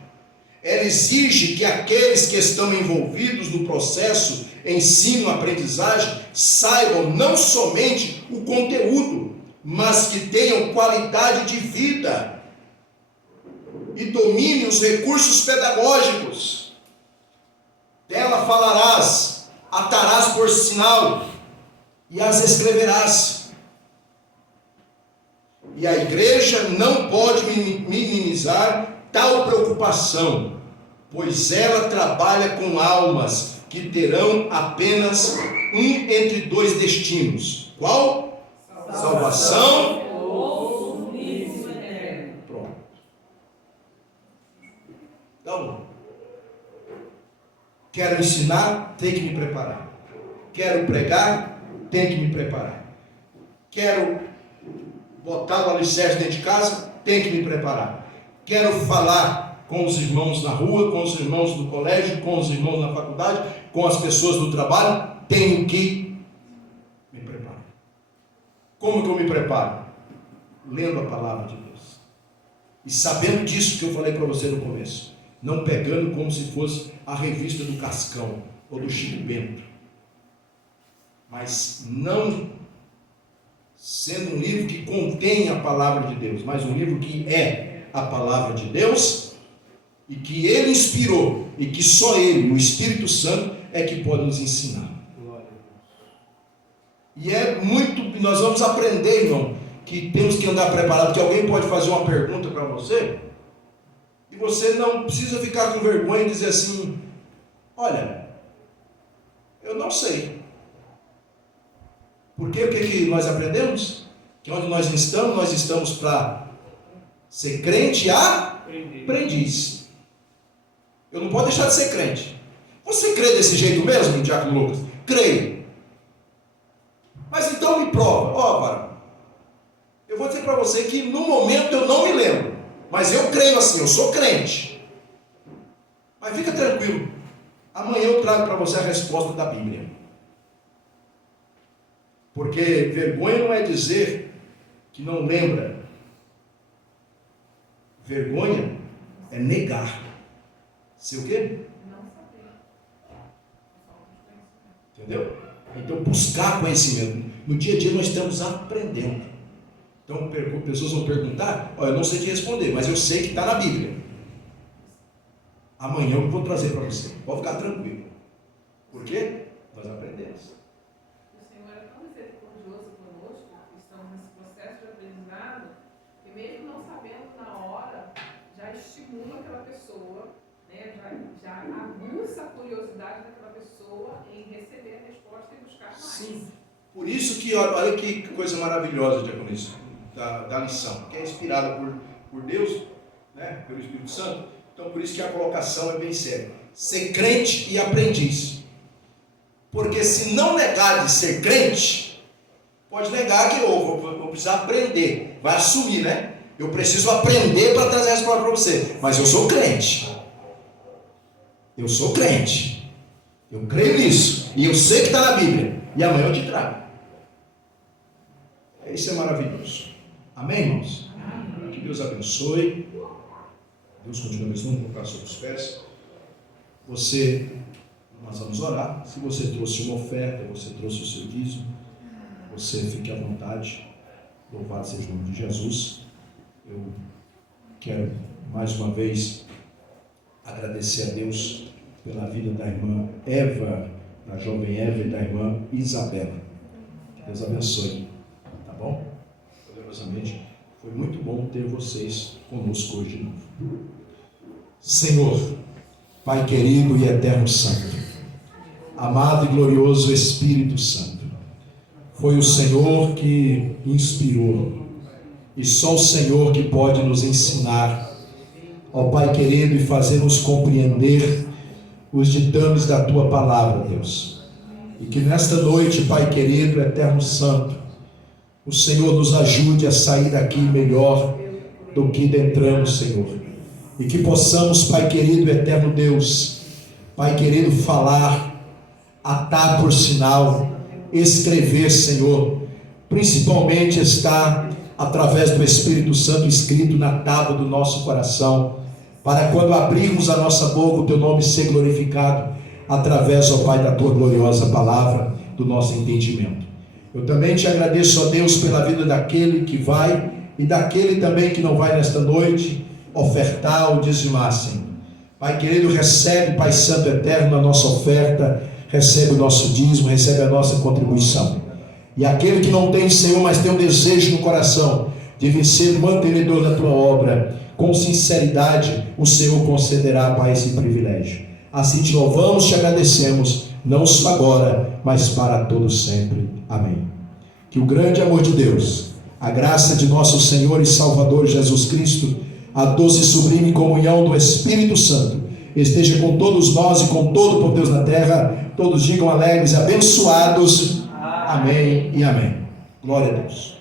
Ela exige que aqueles que estão envolvidos no processo ensino-aprendizagem saibam não somente o conteúdo, mas que tenham qualidade de vida e domine os recursos pedagógicos. Dela falarás, atarás por sinal e as escreverás. E a igreja não pode minimizar tal preocupação, pois ela trabalha com almas que terão apenas um entre dois destinos. Qual? Salvação ou suplício eterno. Pronto. Então, quero ensinar, tem que me preparar. Quero pregar, tem que me preparar. Quero botar o alicerce dentro de casa, tem que me preparar. Quero falar com os irmãos na rua, com os irmãos do colégio, com os irmãos na faculdade, com as pessoas do trabalho, tenho que me preparar. Como que eu me preparo? Lendo a palavra de Deus. E sabendo disso que eu falei para você no começo. Não pegando como se fosse a revista do Cascão ou do Chico Bento. Mas não sendo um livro que contém a palavra de Deus, mas um livro que é a palavra de Deus e que Ele inspirou e que só Ele, o Espírito Santo, é que pode nos ensinar. E é muito, nós vamos aprender, irmão, que temos que andar preparado, que alguém pode fazer uma pergunta para você e você não precisa ficar com vergonha e dizer assim: olha, eu não sei. Porque o que nós aprendemos? Que onde nós estamos para ser crente e aprendiz. Eu não posso deixar de ser crente. Você crê desse jeito mesmo, Diácono Lucas? Creio. Mas então me prova. Ó, varão, eu vou dizer para você que no momento eu não me lembro, mas eu creio assim, eu sou crente. Mas fica tranquilo, amanhã eu trago para você a resposta da Bíblia. Porque vergonha não é dizer que não lembra. Vergonha é negar. Ser o quê? Não saber. Entendeu? Então buscar conhecimento. No dia a dia nós estamos aprendendo. Então pessoas vão perguntar: olha, eu não sei te responder, mas eu sei que está na Bíblia. Amanhã eu vou trazer para você. Pode ficar tranquilo. Por quê? Nós aprendemos. O Senhor é tão misericordioso conosco, que estamos nesse processo de aprendizado, que mesmo não sabendo na hora, já estimula aquela pessoa, né, já aguça a curiosidade daquela pessoa em receber a resposta e buscar mais. Sim. Por isso que, olha que coisa maravilhosa, Diaconisa, da lição, que é inspirada por Deus, né, pelo Espírito Santo. Então, por isso que a colocação é bem séria. Ser crente e aprendiz. Porque se não negar de ser crente, pode negar que eu vou precisar aprender. Vai assumir, né? Eu preciso aprender para trazer a resposta para você. Mas eu sou crente. Eu sou crente. Eu creio nisso. E eu sei que está na Bíblia. E amanhã eu te trago. Isso é maravilhoso. Amém, irmãos? Amém. Que Deus abençoe. Deus continue abençoando, colocar sobre os pés. Nós vamos orar. Se você trouxe uma oferta, você trouxe o seu dízimo, você fique à vontade. Louvado seja o nome de Jesus. Eu quero mais uma vez agradecer a Deus pela vida da irmã Eva, da jovem Eva e da irmã Isabela. Que Deus abençoe. Tá bom? Poderosamente. Foi muito bom ter vocês conosco hoje de novo. Senhor, Pai querido e eterno Santo, amado e glorioso Espírito Santo, foi o Senhor que inspirou, e só o Senhor que pode nos ensinar, ó Pai querido, e fazer-nos compreender os ditames da Tua Palavra, Deus. E que nesta noite, Pai querido, eterno Santo, o Senhor nos ajude a sair daqui melhor do que entramos, Senhor. E que possamos, Pai querido, eterno Deus, Pai querido, falar, atar por sinal, escrever, Senhor, principalmente está através do Espírito Santo escrito na tábua do nosso coração, para quando abrirmos a nossa boca, o Teu nome ser glorificado, através, ó Pai, da Tua gloriosa palavra, do nosso entendimento. Eu também te agradeço, ó Deus, pela vida daquele que vai e daquele também que não vai nesta noite ofertar ou dizimar, Senhor. Pai querido, recebe, Pai Santo Eterno, a nossa oferta, recebe o nosso dízimo, recebe a nossa contribuição. E aquele que não tem, Senhor, mas tem um desejo no coração de ser mantenedor da tua obra, com sinceridade, o Senhor concederá, Pai, esse privilégio. Assim te louvamos, te agradecemos, não só agora, mas para todos sempre. Amém. Que o grande amor de Deus, a graça de nosso Senhor e Salvador Jesus Cristo, a doce e sublime comunhão do Espírito Santo, esteja com todos nós e com todo por Deus na terra. Todos digam alegres e abençoados. Amém e amém. Glória a Deus.